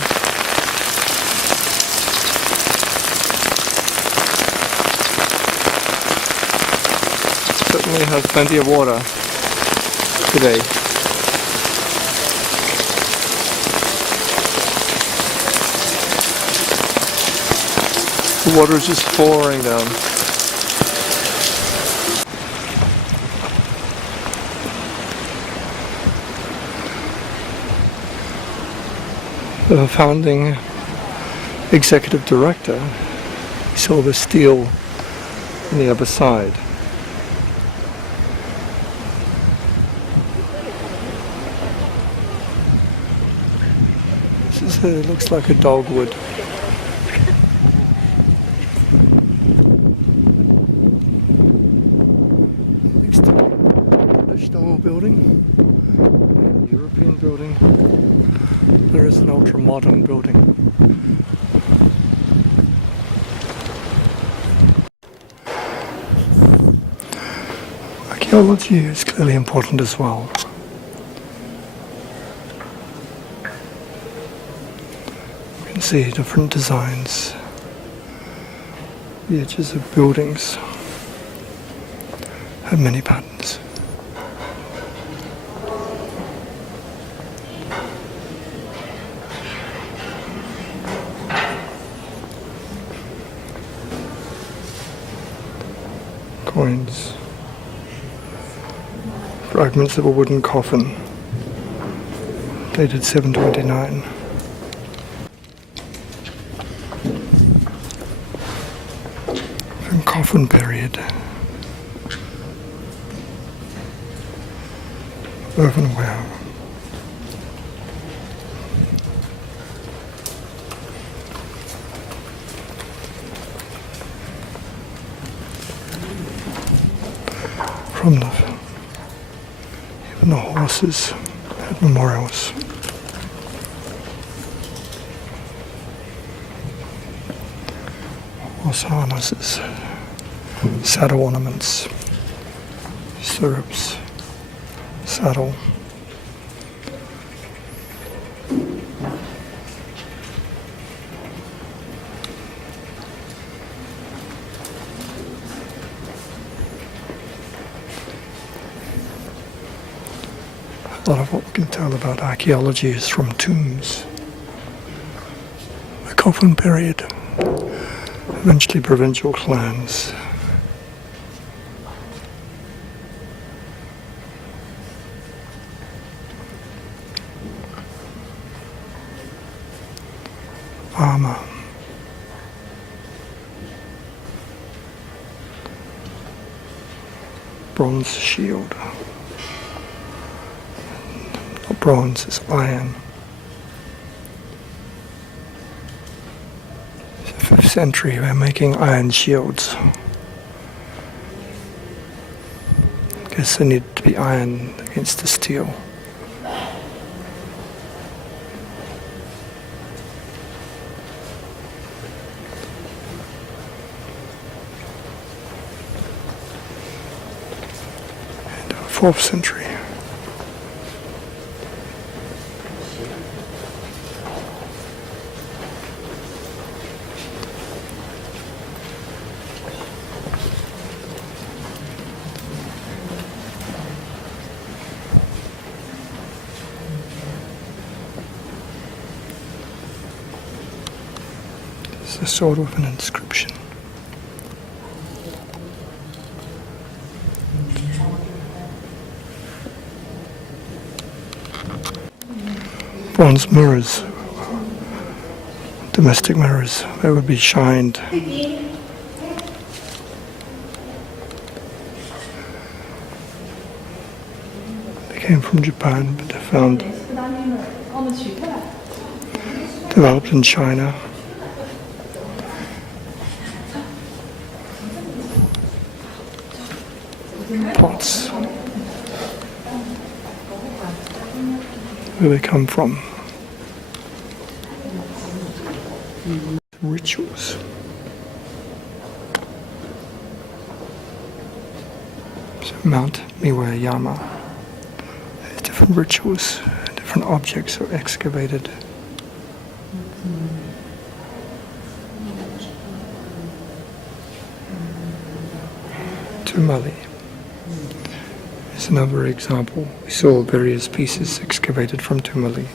Certainly has plenty of water today. The water is just pouring down. The founding executive director saw the steel on the other side. This is looks like a dogwood. Next to the traditional building, European building. There is an ultra-modern building. Archaeology is clearly important as well. You can see different designs. The edges of buildings have many patterns. Coins, fragments of a wooden coffin, dated 729. From coffin period. Earthenware. From even the horses had memorials. Horse harnesses, saddle ornaments, stirrups, saddle. A lot of what we can tell about archaeology is from tombs. The Coffin period, eventually provincial clans. Armor. Bronze shield. Not bronze, it's iron. It's the 5th century, they're making iron shields. Guess they need to be iron against the steel. And 4th century. It's a sword with an inscription. Bronze mirrors, domestic mirrors, they would be shined. They came from Japan, but they're found developed in China. Pots. Where they come from. Rituals. So Mount Miwayama. There's different rituals, different objects are excavated. Tumali is another example. We saw various pieces excavated from Tumali.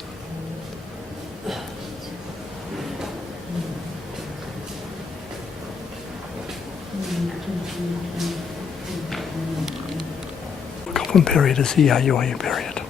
The Coffin period is the Yayoi period.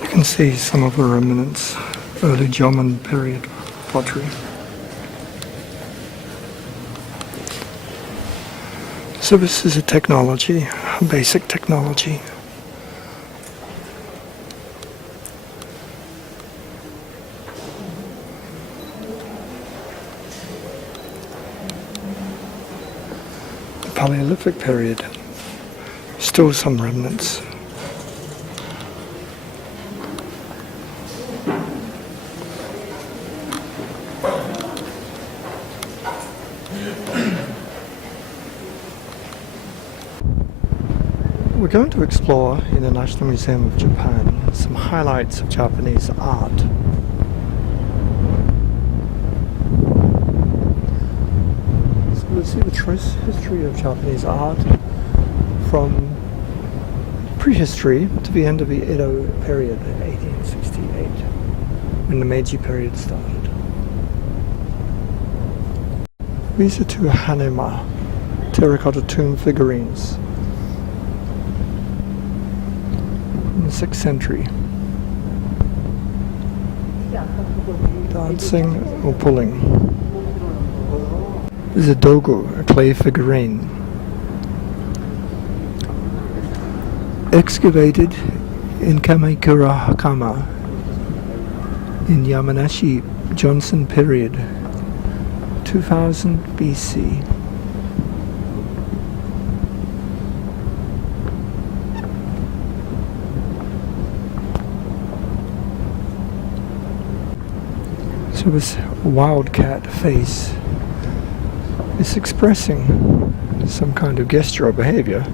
You can see some of the remnants, early Jomon period pottery. So this is a technology, a basic technology. The Paleolithic period, still some remnants. We're going to explore in the National Museum of Japan some highlights of Japanese art. So we'll see the history of Japanese art from prehistory to the end of the Edo period, 1868, when the Meiji period started. These are two Hanema terracotta tomb figurines. In the 6th century, dancing or pulling. This is a dogo, a clay figurine. Excavated in Kamakura Hakama in Yamanashi Johnson period, 2000 BC. So this wildcat face is expressing some kind of gesture or behavior.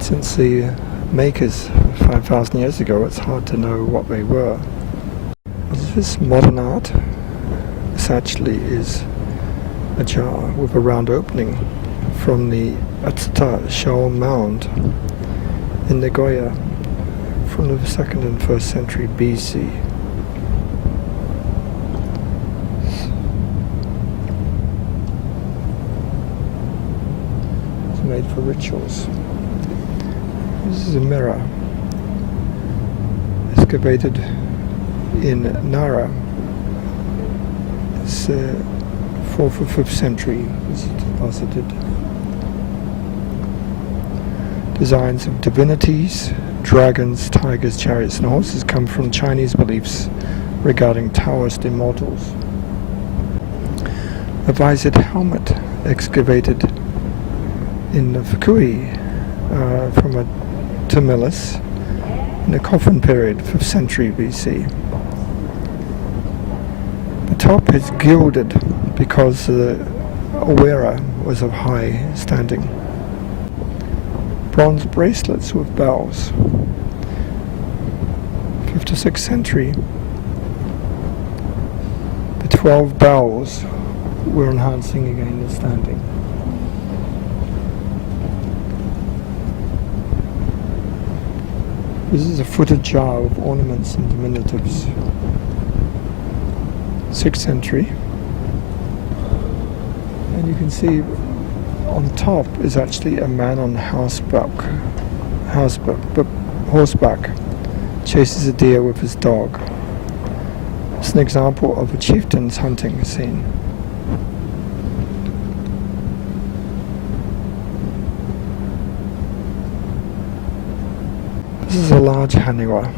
Since the makers 5,000 years ago, it's hard to know what they were. Is this modern art? This actually is a jar with a round opening from the Atsuta Shao Mound in Nagoya from the 2nd and 1st century BC. It's made for rituals. This is a mirror excavated in Nara. It's 4th or 5th century. It's deposited. Designs of divinities, dragons, tigers, chariots, and horses come from Chinese beliefs regarding Taoist immortals. A visored helmet excavated in Fukui from a Tamilus in the Coffin period, 5th century BC. The top is gilded because the wearer was of high standing. Bronze bracelets with bells, 5th to 6th century. The 12 bells were enhancing again the standing. This is a footed jar with ornaments and diminutives. 6th century. And you can see on top is actually a man on horseback, chases a deer with his dog. It's an example of a chieftain's hunting scene. This is a large haniwa.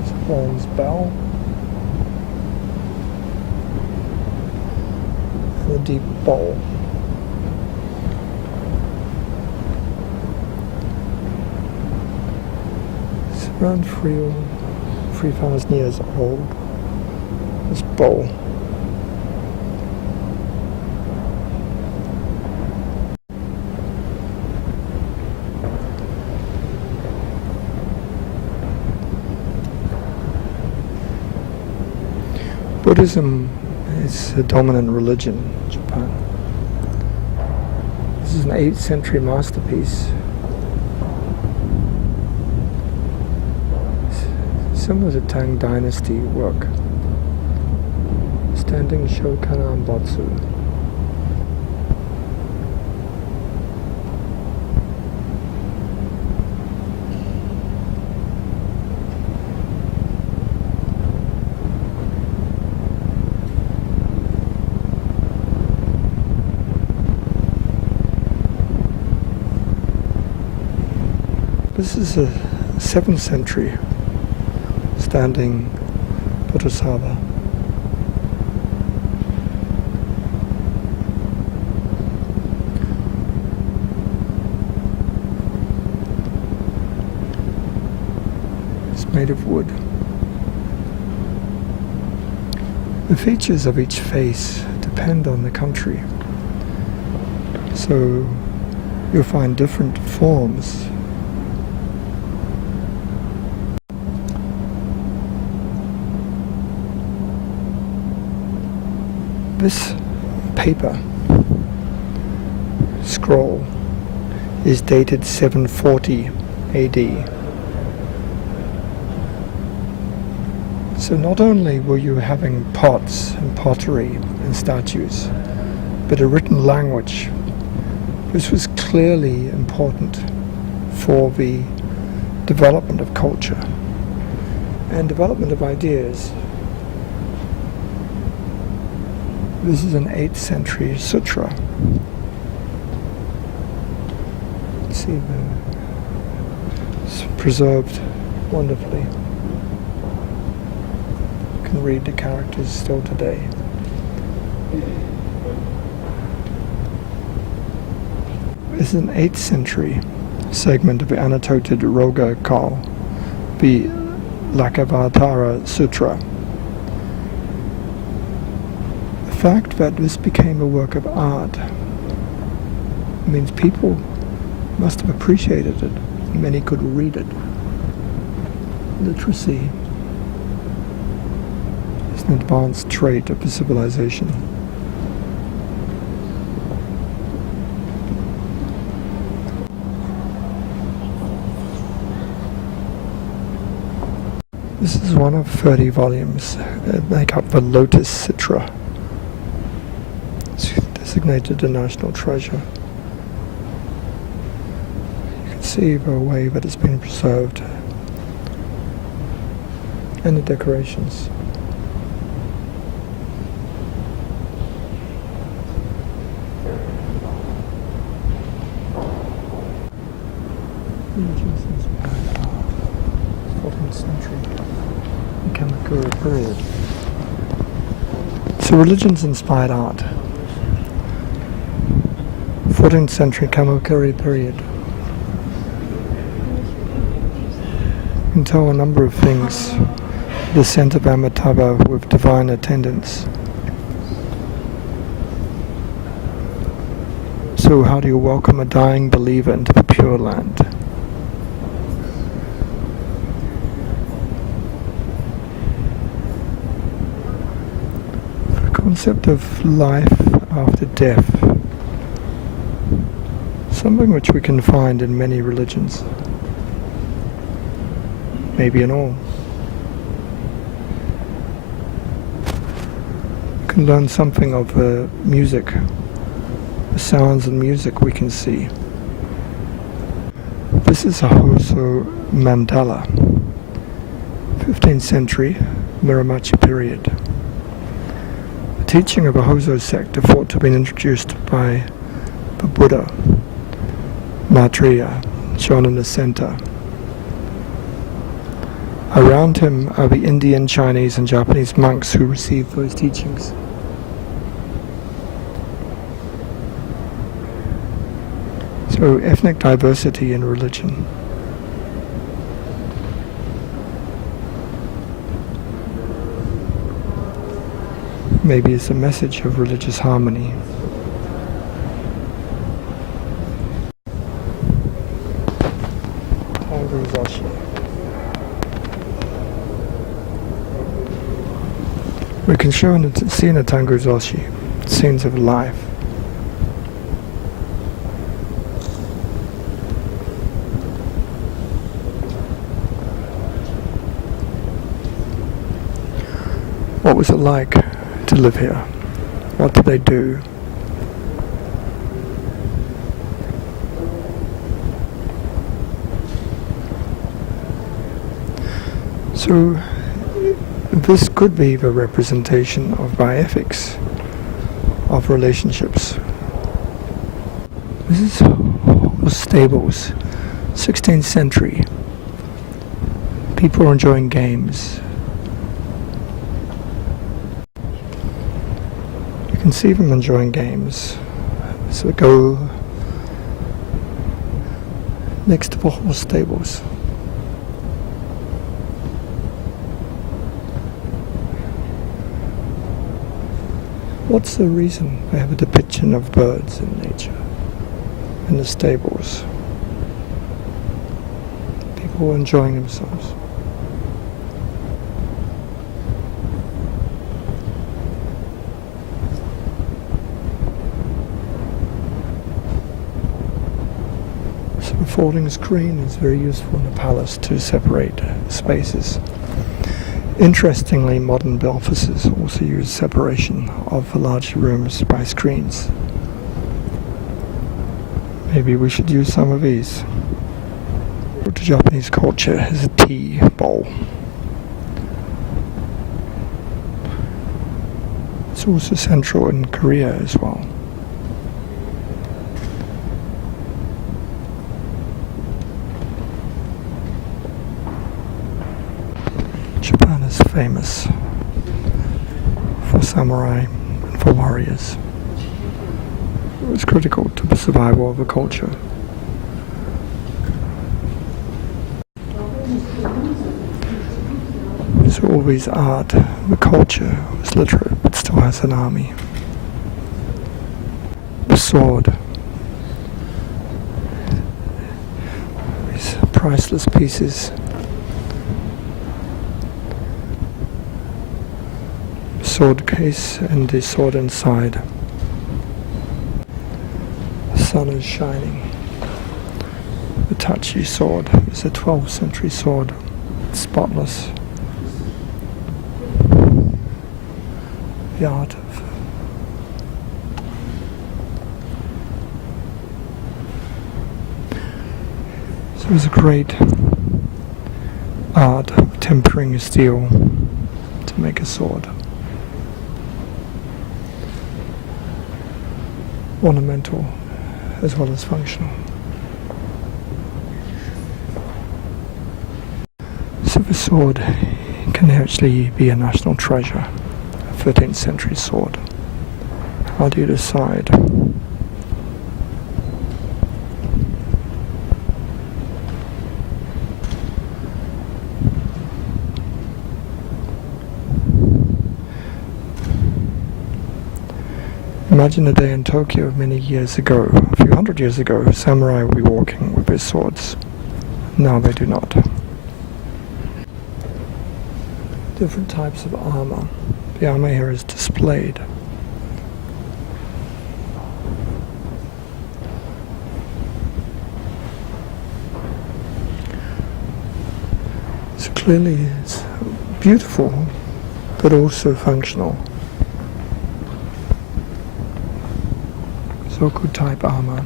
It's a bronze bell. And a deep bowl. It's around 3,000 years old. This bowl. Buddhism is the dominant religion in Japan. This is an 8th century masterpiece. Similar to Tang Dynasty work. Standing Shokananbotsu. This is a 7th century standing Bodhisattva. It's made of wood. The features of each face depend on the country. So you'll find different forms. This paper scroll is dated 740 AD. So not only were you having pots and pottery and statues, but a written language. This was clearly important for the development of culture and development of ideas. This is an 8th century sutra. Let's see, it's preserved wonderfully. You can read the characters still today. This is an 8th century segment of the annotated Roga Kal, the Lakavatara Sutra. The fact that this became a work of art means people must have appreciated it. Many could read it. Literacy is an advanced trait of the civilization. This is one of 30 volumes that make up the Lotus Sutra. It's designated a national treasure. You can see the way that it's been preserved and the decorations. Religions inspired art, 14th century, the Kamakura period. So religions inspired art, 14th century Kamakura period. You can tell a number of things. The descent of Amitabha with divine attendance. So how do you welcome a dying believer into the Pure Land? The concept of life after death, something which we can find in many religions, maybe in all. You can learn something of music, the sounds and music we can see. This is a Hoso mandala, 15th century Miramachi period. The teaching of a Hoso sect are thought to have been introduced by the Buddha, Maitreya, shown in the center. Around him are the Indian, Chinese and Japanese monks who received those teachings. So ethnic diversity in religion. Maybe it's a message of religious harmony. We can see in a Tangu Zoshi scenes of life. What was it like to live here? What did they do? So this could be the representation of bioethics, of relationships. This is stables, 16th century. People are enjoying games. You can see them enjoying games. So go next to the horse stables. What's the reason they have a depiction of birds in nature in the stables? People are enjoying themselves. So a folding screen is very useful in the palace to separate spaces. Interestingly, modern offices also use separation of the large rooms by screens. Maybe we should use some of these. To Japanese culture is a tea bowl. It's also central in Korea as well. Japan is famous for samurai and for warriors. It was critical to the survival of the culture. So always art, the culture was literate but still has an army. The sword, these priceless pieces. Sword case and the sword inside. The sun is shining. The Tachi sword is a 12th century sword, spotless. The art of so it was a great art of tempering steel to make a sword. Ornamental as well as functional. So the sword can actually be a national treasure. 13th century sword. How do you decide? Imagine a day in Tokyo many years ago, a few hundred years ago, samurai would be walking with their swords. Now they do not. Different types of armor. The armor here is displayed. So clearly it's beautiful, but also functional. Soku type armor.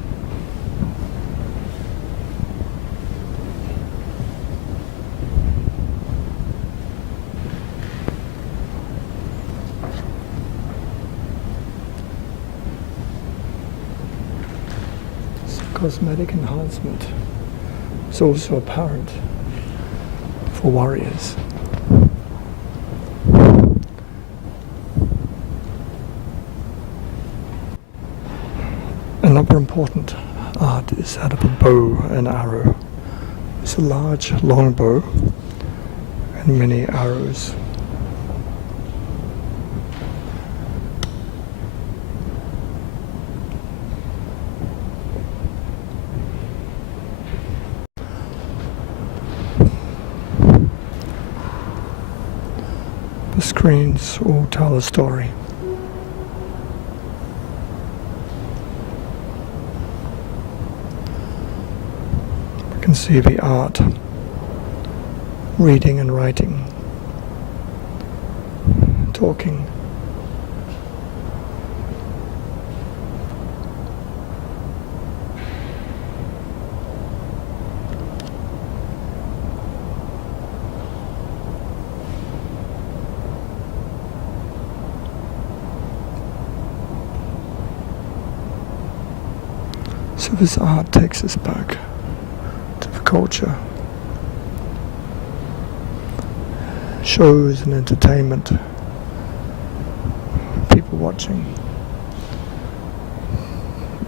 Cosmetic enhancement is also apparent for warriors. Another important art is that of a bow and arrow. It's a large long bow and many arrows. The screens all tell a story. We can see the art, reading and writing, talking. So this art takes us back to the culture. Shows and entertainment. People watching.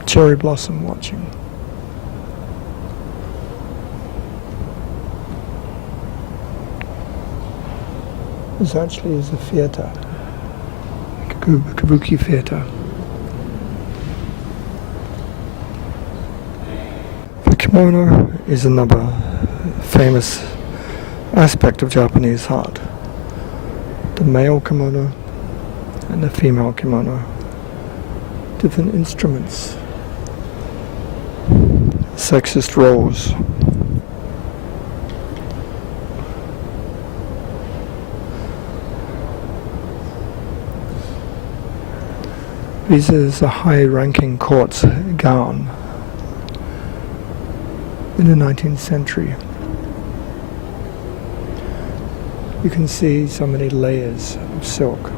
Cherry blossom watching. This actually is a theatre. Kabuki theatre. Kimono is another famous aspect of Japanese art. The male kimono and the female kimono. Different instruments. Sexist roles. This is a high-ranking court's gown. In the 19th century, you can see so many layers of silk.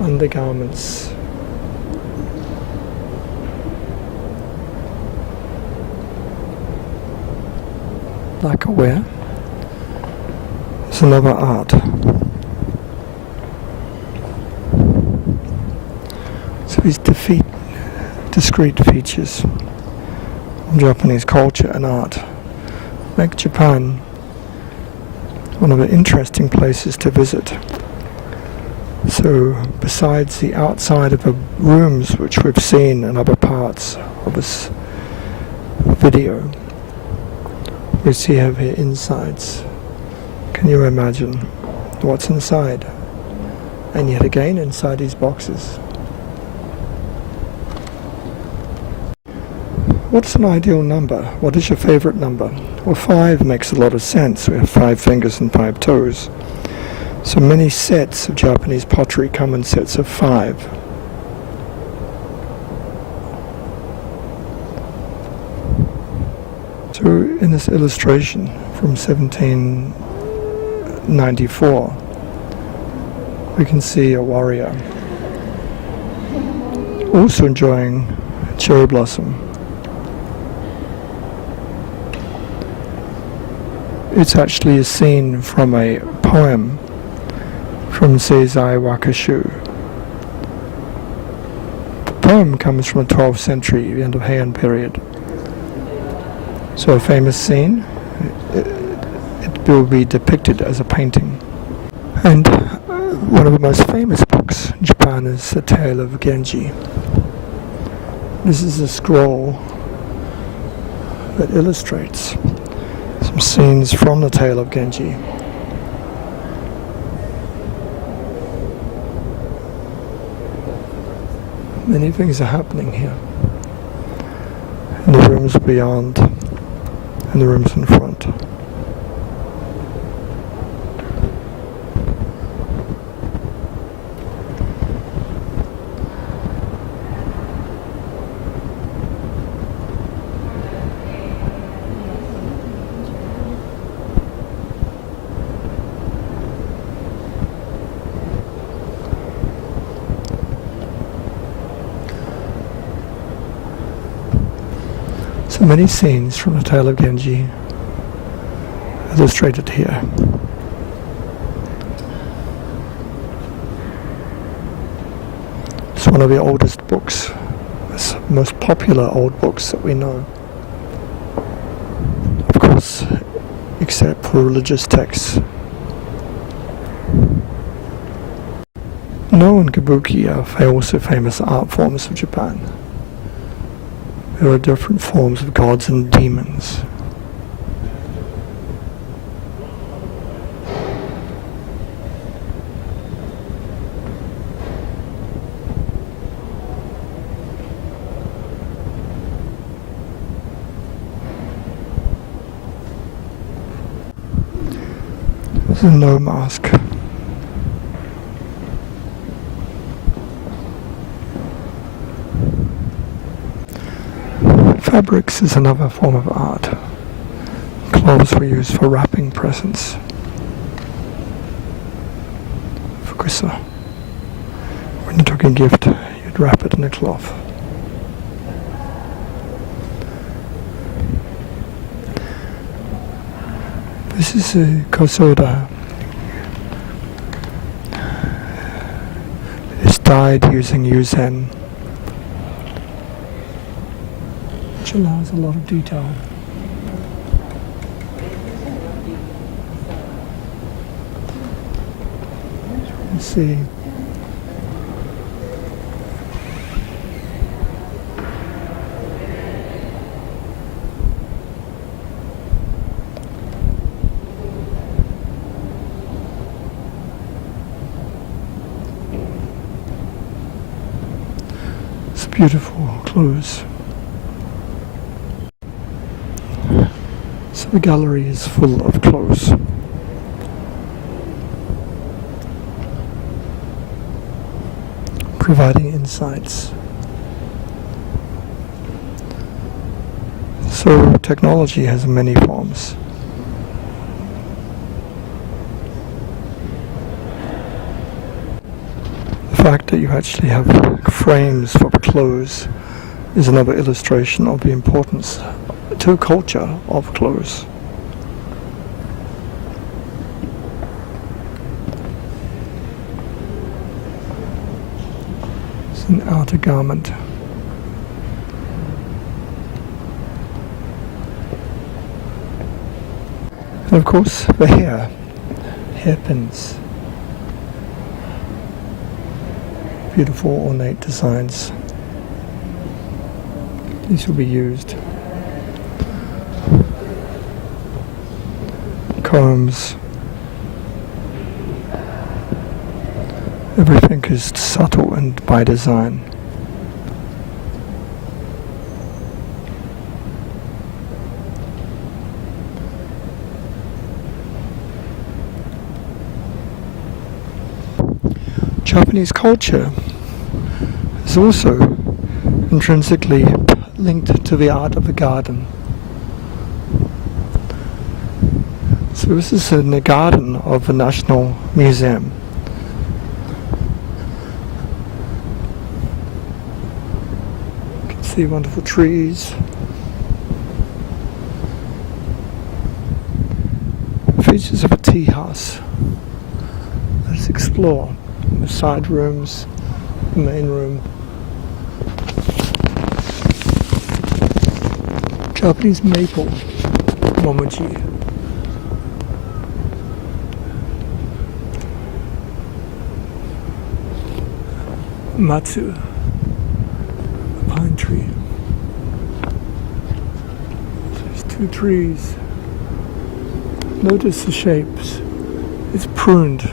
undergarments. Lacquerware. There's another art. So these discrete features of Japanese culture and art make Japan one of the interesting places to visit. So besides the outside of the rooms which we've seen in other parts of this video, we see over here insides. Can you imagine what's inside? And yet again inside these boxes. What's an ideal number? What is your favorite number? Well, 5 makes a lot of sense. We have 5 fingers and 5 toes. So many sets of Japanese pottery come in sets of 5. So in this illustration from 1794, we can see a warrior also enjoying cherry blossom. It's actually a scene from a poem from Seizai Wakashu. The poem comes from the 12th century, the end of Heian period. So a famous scene, it will be depicted as a painting. And one of the most famous books in Japan is The Tale of Genji. This is a scroll that illustrates some scenes from the Tale of Genji. Many things are happening here. In the rooms beyond, and the rooms in front. So many scenes from the Tale of Genji illustrated here. It's one of the oldest books, it's the most popular old books that we know. Of course, except for religious texts. No and kabuki are also famous art forms of Japan. There are different forms of gods and demons. There's a no mask. Fabrics is another form of art. Cloths were used for wrapping presents. Fukusa. When you took a gift, you'd wrap it in a cloth. This is a kosoda. It's dyed using AUSN, which allows a lot of detail. Let's see. It's beautiful clothes. So the gallery is full of clothes. Providing insights. So technology has many forms. The fact that you actually have frames for clothes is another illustration of the importance to a culture of clothes. It's an outer garment. And of course the hairpins. Beautiful ornate designs. These will be used. Combs. Everything is subtle and by design. Japanese culture is also intrinsically linked to the art of the garden. So this is in the garden of the National Museum. You can see wonderful trees. Features of a tea house. Let's explore the side rooms, the main room. Japanese maple, momoji. Matsu, a pine tree. There's two trees. Notice the shapes. It's pruned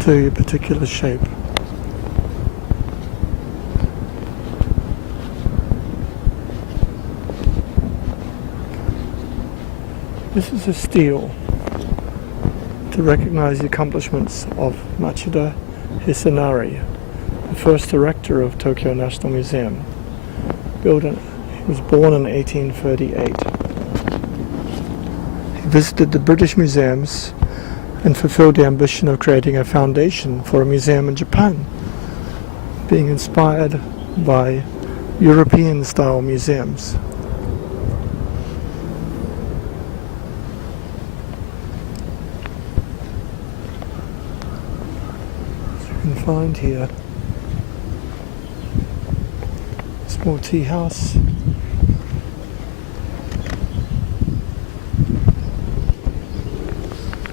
to a particular shape. This is a stele to recognize the accomplishments of Machida Hisanari, the first director of Tokyo National Museum. He was born in 1838. He visited the British museums and fulfilled the ambition of creating a foundation for a museum in Japan, being inspired by European-style museums. As you can find here, a small tea house.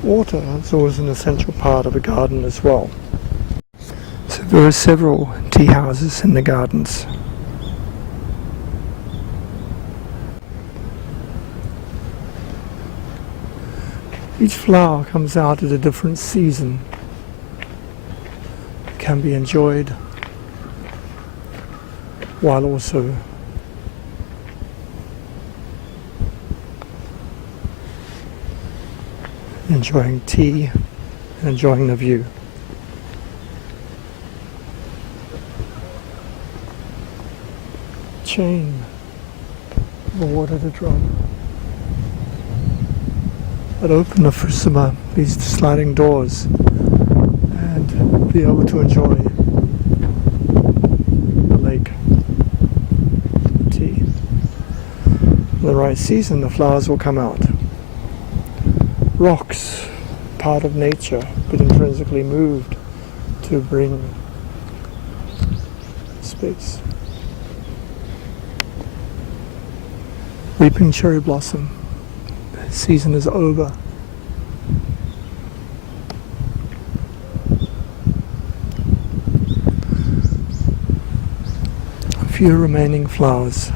Water is always an essential part of a garden as well. So there are several tea houses in the gardens. Each flower comes out at a different season. It can be enjoyed while also enjoying tea and enjoying the view. Chain for water to drop. But open the fusuma, these sliding doors, and be able to enjoy the lake, tea. In the right season, the flowers will come out. Rocks, part of nature, but intrinsically moved to bring space. Weeping cherry blossom. The season is over. A few remaining flowers.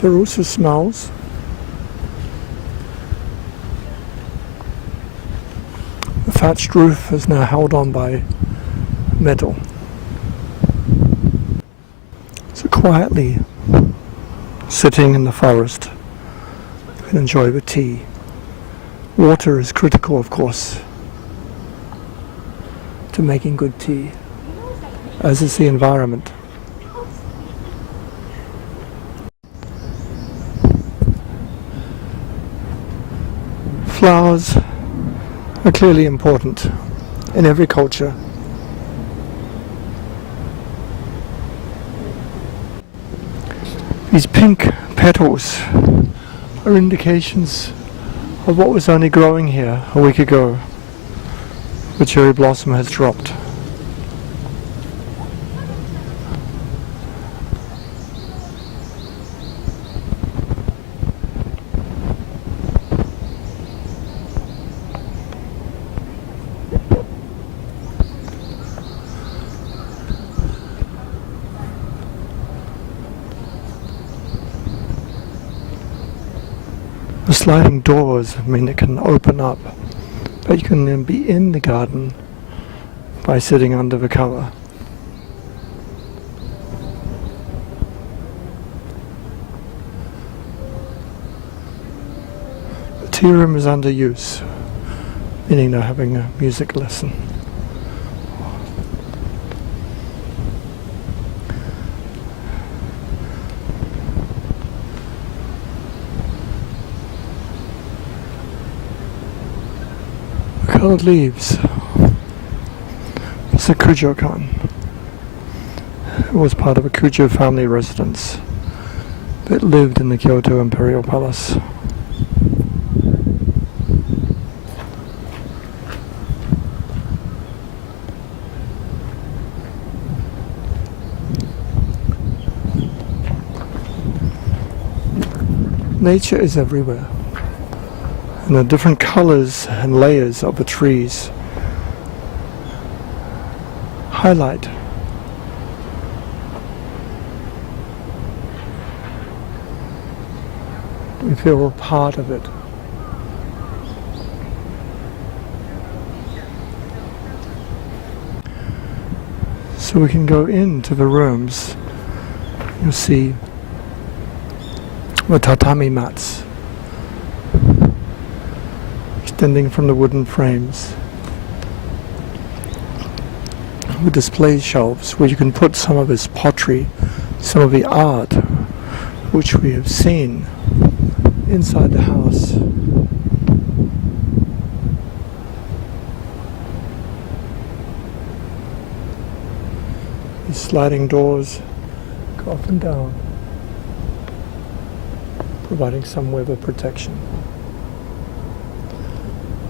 There are also smells. The thatched roof is now held on by metal. So quietly sitting in the forest, you can enjoy the tea. Water is critical, of course, to making good tea, as is the environment. Flowers are clearly important in every culture. These pink petals are indications of what was only growing here a week ago. The cherry blossom has dropped. The sliding doors mean it can open up, but you can then be in the garden by sitting under the cover. The tea room is under use, meaning they're having a music lesson. Coloured leaves. It's a Kujo-kan. It was part of a Kujo family residence that lived in the Kyoto Imperial Palace. Nature is everywhere. And the different colors and layers of the trees highlight we feel a part of it. So we can go into the rooms. You'll see the tatami mats extending from the wooden frames, with display shelves where you can put some of this pottery, some of the art which we have seen inside the house. These sliding doors go up and down, providing some weather protection.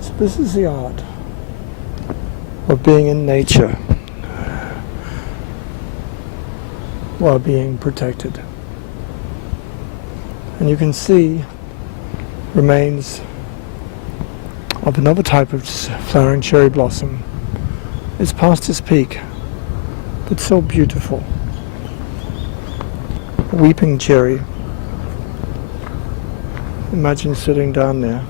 So this is the art of being in nature while being protected. And you can see remains of another type of flowering cherry blossom. It's past its peak, but so beautiful. A weeping cherry. Imagine sitting down there.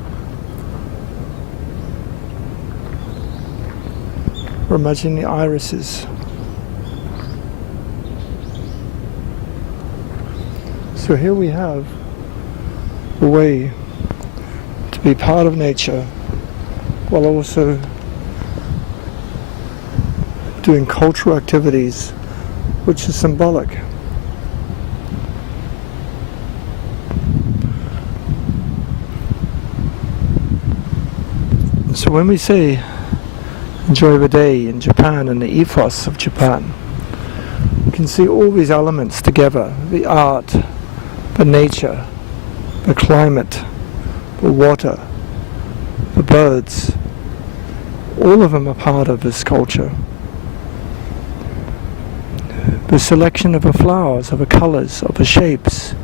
Or imagine the irises. So here we have a way to be part of nature while also doing cultural activities, which is symbolic. So when we say enjoy the day in Japan and the ethos of Japan, you can see all these elements together: the art, the nature, the climate, the water, the birds. All of them are part of this culture. The selection of the flowers, of the colors, of the shapes.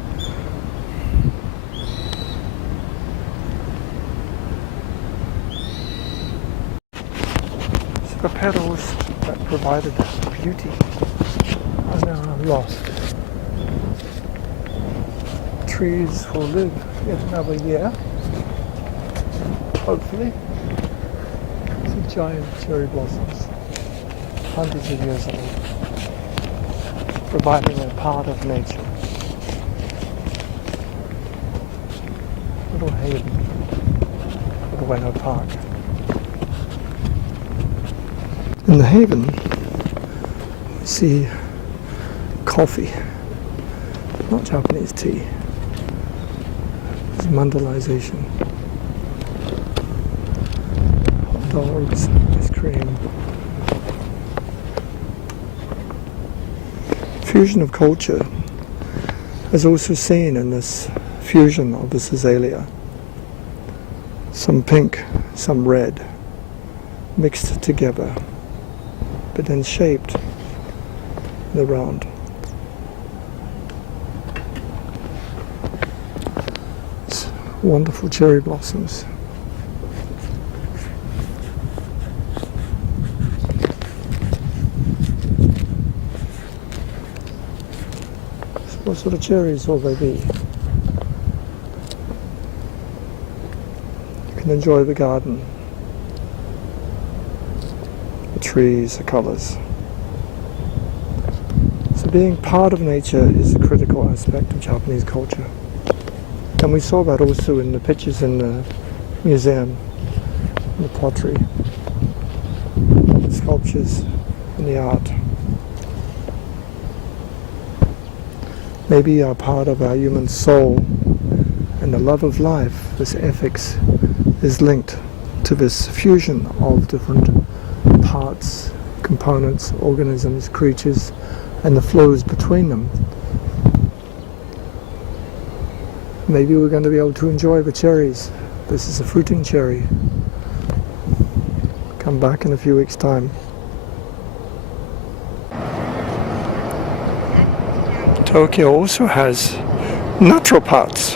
The petals that provided beauty are now lost. Trees will live yet another year, hopefully. These giant cherry blossoms, hundreds of years old, providing a part of nature. Little haven for the Ueno Park. In the haven, we see coffee, not Japanese tea. It's mandalization. dogs, ice cream. Fusion of culture is also seen in this fusion of this azalea. Some pink, some red, mixed together, but then shaped in the round. It's wonderful cherry blossoms. What sort of cherries will they be? You can enjoy the garden, the trees, the colours. So being part of nature is a critical aspect of Japanese culture. And we saw that also in the pictures in the museum, the pottery, the sculptures, and the art. Maybe are part of our human soul, and the love of life, this ethics, is linked to this fusion of different parts, components, organisms, creatures, and the flows between them. Maybe we're going to be able to enjoy the cherries. This is a fruiting cherry. Come back in a few weeks' time. Tokyo also has natural parks.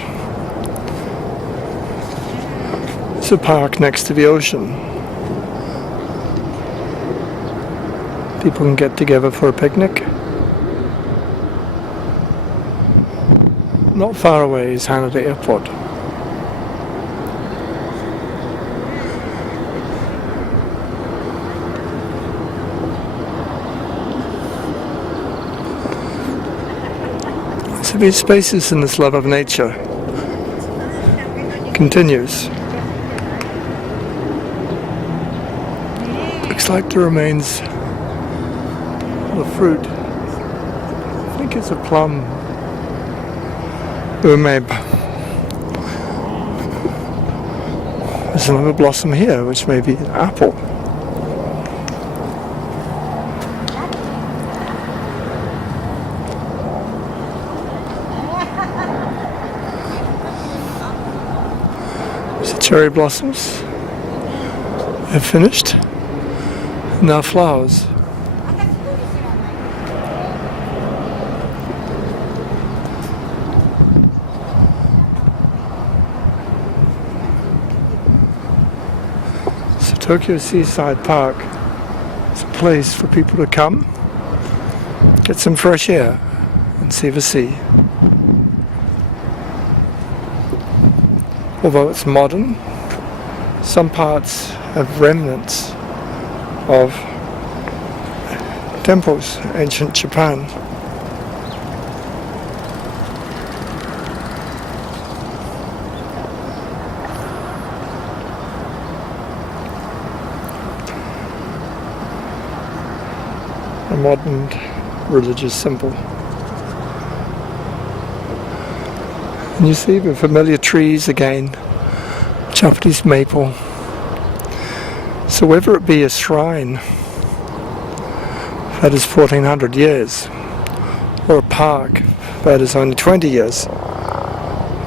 It's a park next to the ocean. People can get together for a picnic. Not far away is Haneda Airport. So these spaces in this love of nature continues. Looks like the remains of a fruit. I think it's a plum. Maybe there's another blossom here, which may be an apple. So cherry blossoms have finished. Now flowers. Tokyo Seaside Park is a place for people to come, get some fresh air and see the sea. Although it's modern, some parts have remnants of temples, ancient Japan. A modern religious symbol. And you see the familiar trees again, Japanese maple. So whether it be a shrine that is 1400 years or a park that is only 20 years,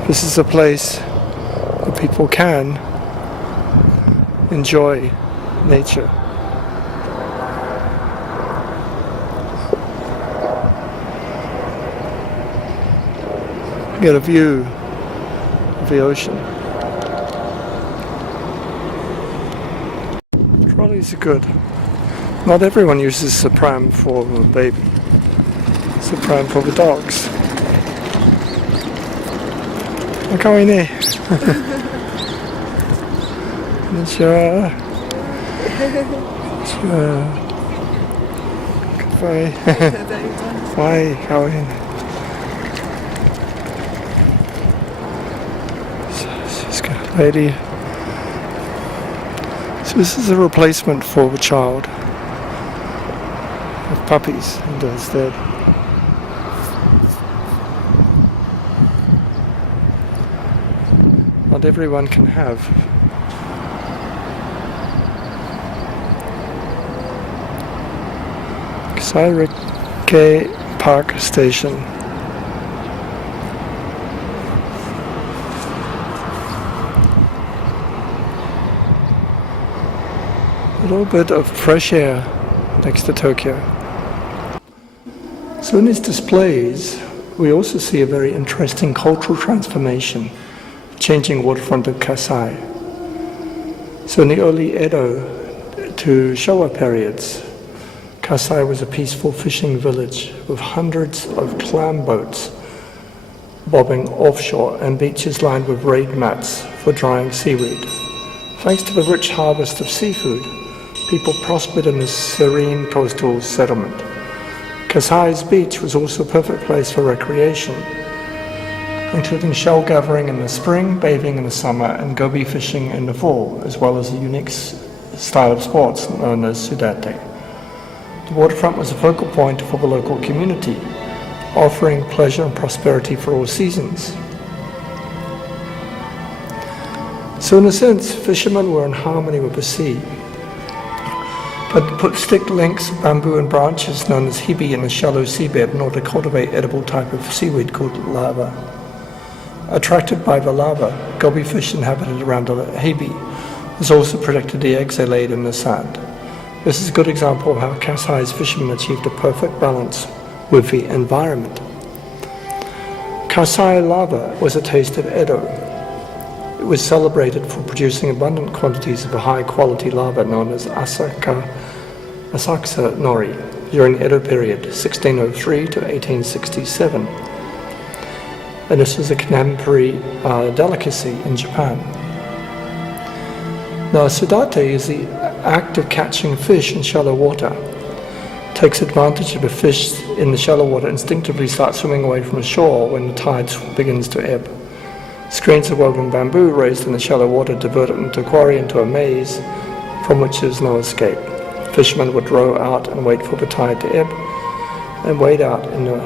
this is a place where people can enjoy nature. Get a view of the ocean. Trolleys are good. Not everyone uses the pram for a baby. It's a pram for the dogs. Kawaii. Konnichiwa. Goodbye. Bye, kawaii. Lady. So this is a replacement for the child of puppies instead. Not everyone can have Sairike Park Station. A little bit of fresh air next to Tokyo. So in these displays, we also see a very interesting cultural transformation, changing waterfront of Kasai. So in the early Edo to Showa periods, Kasai was a peaceful fishing village with hundreds of clam boats bobbing offshore and beaches lined with reed mats for drying seaweed. Thanks to the rich harvest of seafood, people prospered in this serene coastal settlement. Kasai's beach was also a perfect place for recreation, including shell gathering in the spring, bathing in the summer, and goby fishing in the fall, as well as a unique style of sports known as sudate. The waterfront was a focal point for the local community, offering pleasure and prosperity for all seasons. So in a sense, fishermen were in harmony with the sea, but put stick links, bamboo and branches known as hibi in the shallow seabed in order to cultivate edible type of seaweed called lava. Attracted by the lava, goby fish inhabited around the hibi. This also protected the eggs they laid in the sand. This is a good example of how Kasai's fishermen achieved a perfect balance with the environment. Kasai lava was a taste of Edo. It was celebrated for producing abundant quantities of a high-quality lava known as Asakusa nori during the Edo period, 1603 to 1867. And this was a contemporary delicacy in Japan. Now, sudate is the act of catching fish in shallow water. It takes advantage of the fish in the shallow water instinctively start swimming away from the shore when the tide begins to ebb. Screens of woven bamboo raised in the shallow water diverted into a quarry into a maze from which there is no escape. Fishermen would row out and wait for the tide to ebb and wade out in the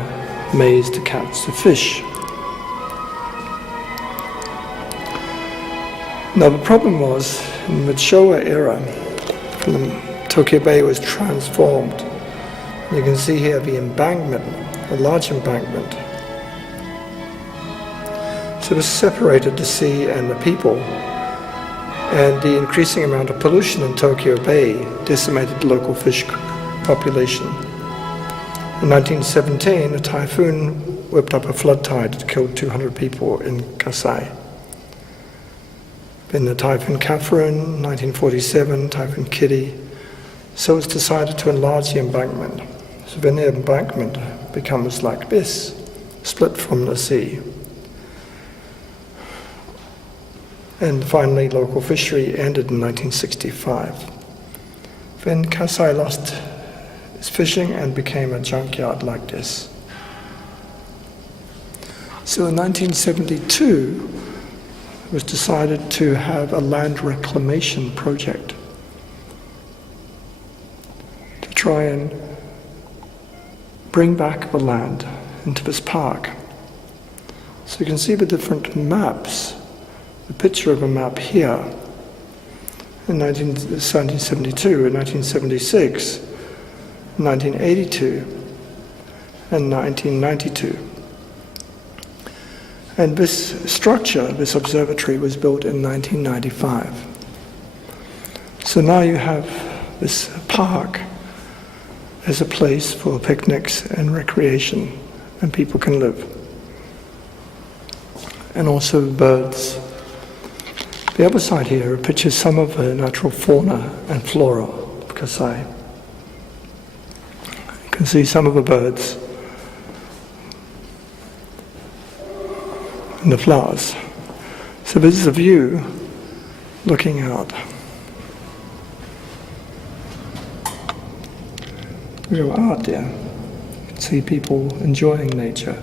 maze to catch the fish. Now the problem was, in the Showa era, Tokyo Bay was transformed. You can see here the embankment, a large embankment. So this separated the sea and the people, and the increasing amount of pollution in Tokyo Bay decimated the local fish population. In 1917, a typhoon whipped up a flood tide that killed 200 people in Kasai. Then the Typhoon Catherine, 1947, Typhoon Kitty. So it was decided to enlarge the embankment. So then the embankment becomes like this, split from the sea. And finally, local fishery ended in 1965. Then Kasai lost its fishing and became a junkyard like this. So in 1972, it was decided to have a land reclamation project to try and bring back the land into this park. So you can see the different maps. The picture of a map here in 1972, in 1976, 1982, and 1992. And this structure, this observatory, was built in 1995. So now you have this park as a place for picnics and recreation, and people can live. And also birds. The other side here pictures some of the natural fauna and flora of Kasai. You can see some of the birds and the flowers. So this is a view looking out. Real art there. You can see people enjoying nature.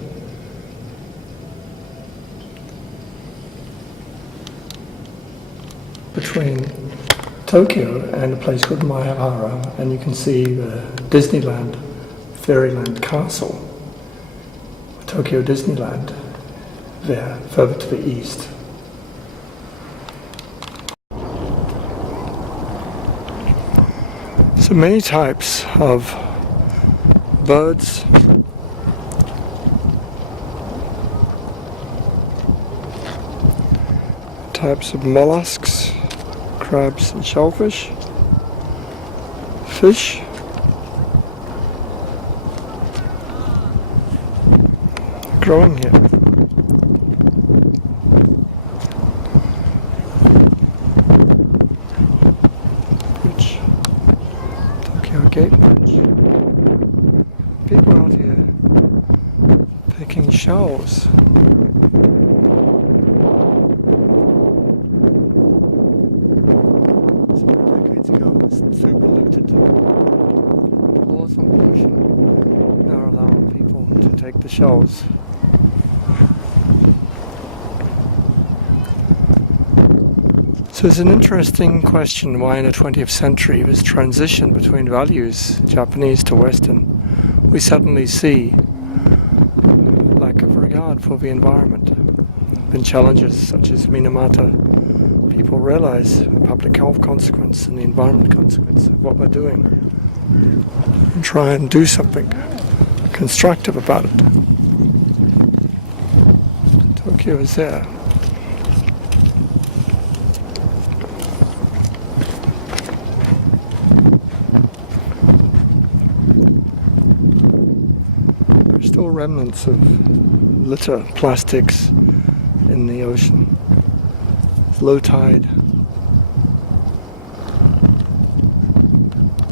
Between Tokyo and a place called Maehara, and you can see the Disneyland, Fairyland Castle, Tokyo Disneyland, there, further to the east. So many types of birds. Types of mollusks, crabs and shellfish, fish, growing here. Bridge, Tokyo Gate Bridge. People out here picking shells. So polluted. The laws on pollution now allowing people to take the shells. So it's an interesting question why in the 20th century, this transition between values, Japanese to Western, we suddenly see lack of regard for the environment. Been challenges such as Minamata. People realize the public health consequence and the environment consequence of what we're doing and try and do something constructive about it. Tokyo is there. There are still remnants of litter, plastics in the ocean. Low tide.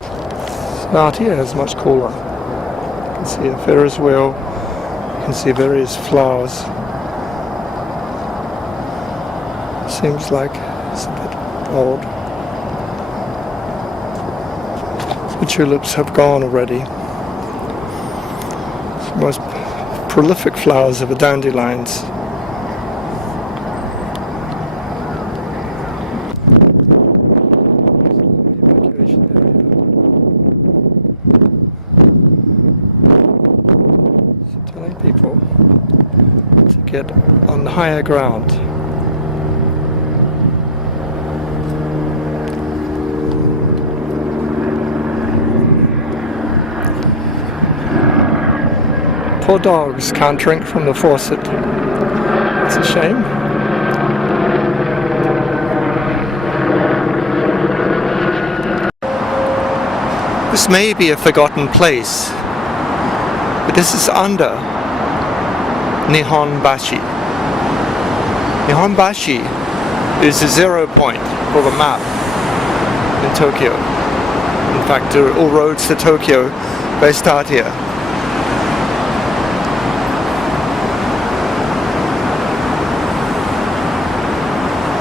So out here is much cooler. You can see a Ferris wheel, you can see various flowers. Seems like it's a bit old. The tulips have gone already. It's the most prolific flowers are the dandelions. People to get on higher ground. Poor dogs can't drink from the faucet. It's a shame. This may be a forgotten place, but this is under Nihonbashi. Nihonbashi is the 0 point for the map in Tokyo. In fact, all roads to Tokyo, they start here.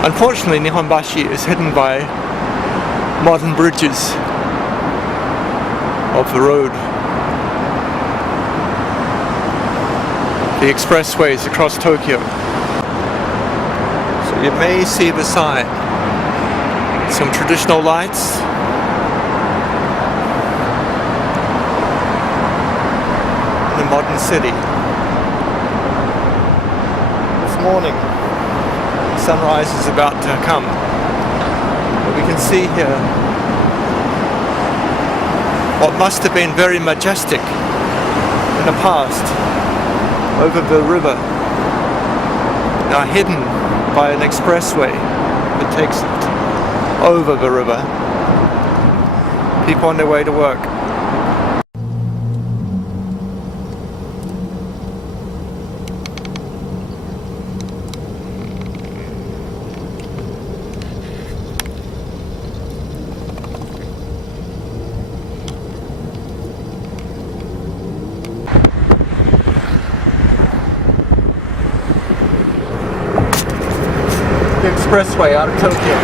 Unfortunately, Nihonbashi is hidden by modern bridges of the road. The expressways across Tokyo. So you may see the sign. Some traditional lights. In the modern city. This morning, sunrise is about to come. But we can see here what must have been very majestic in the past. Over the river, now hidden by an expressway that takes it over the river. People on their way to work. Expressway out of Tokyo.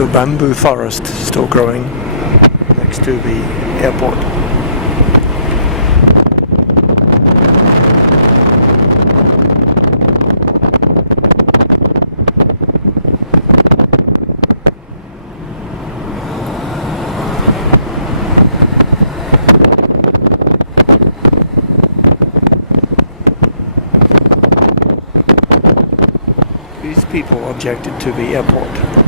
The bamboo forest still growing next to the airport. These people objected to the airport.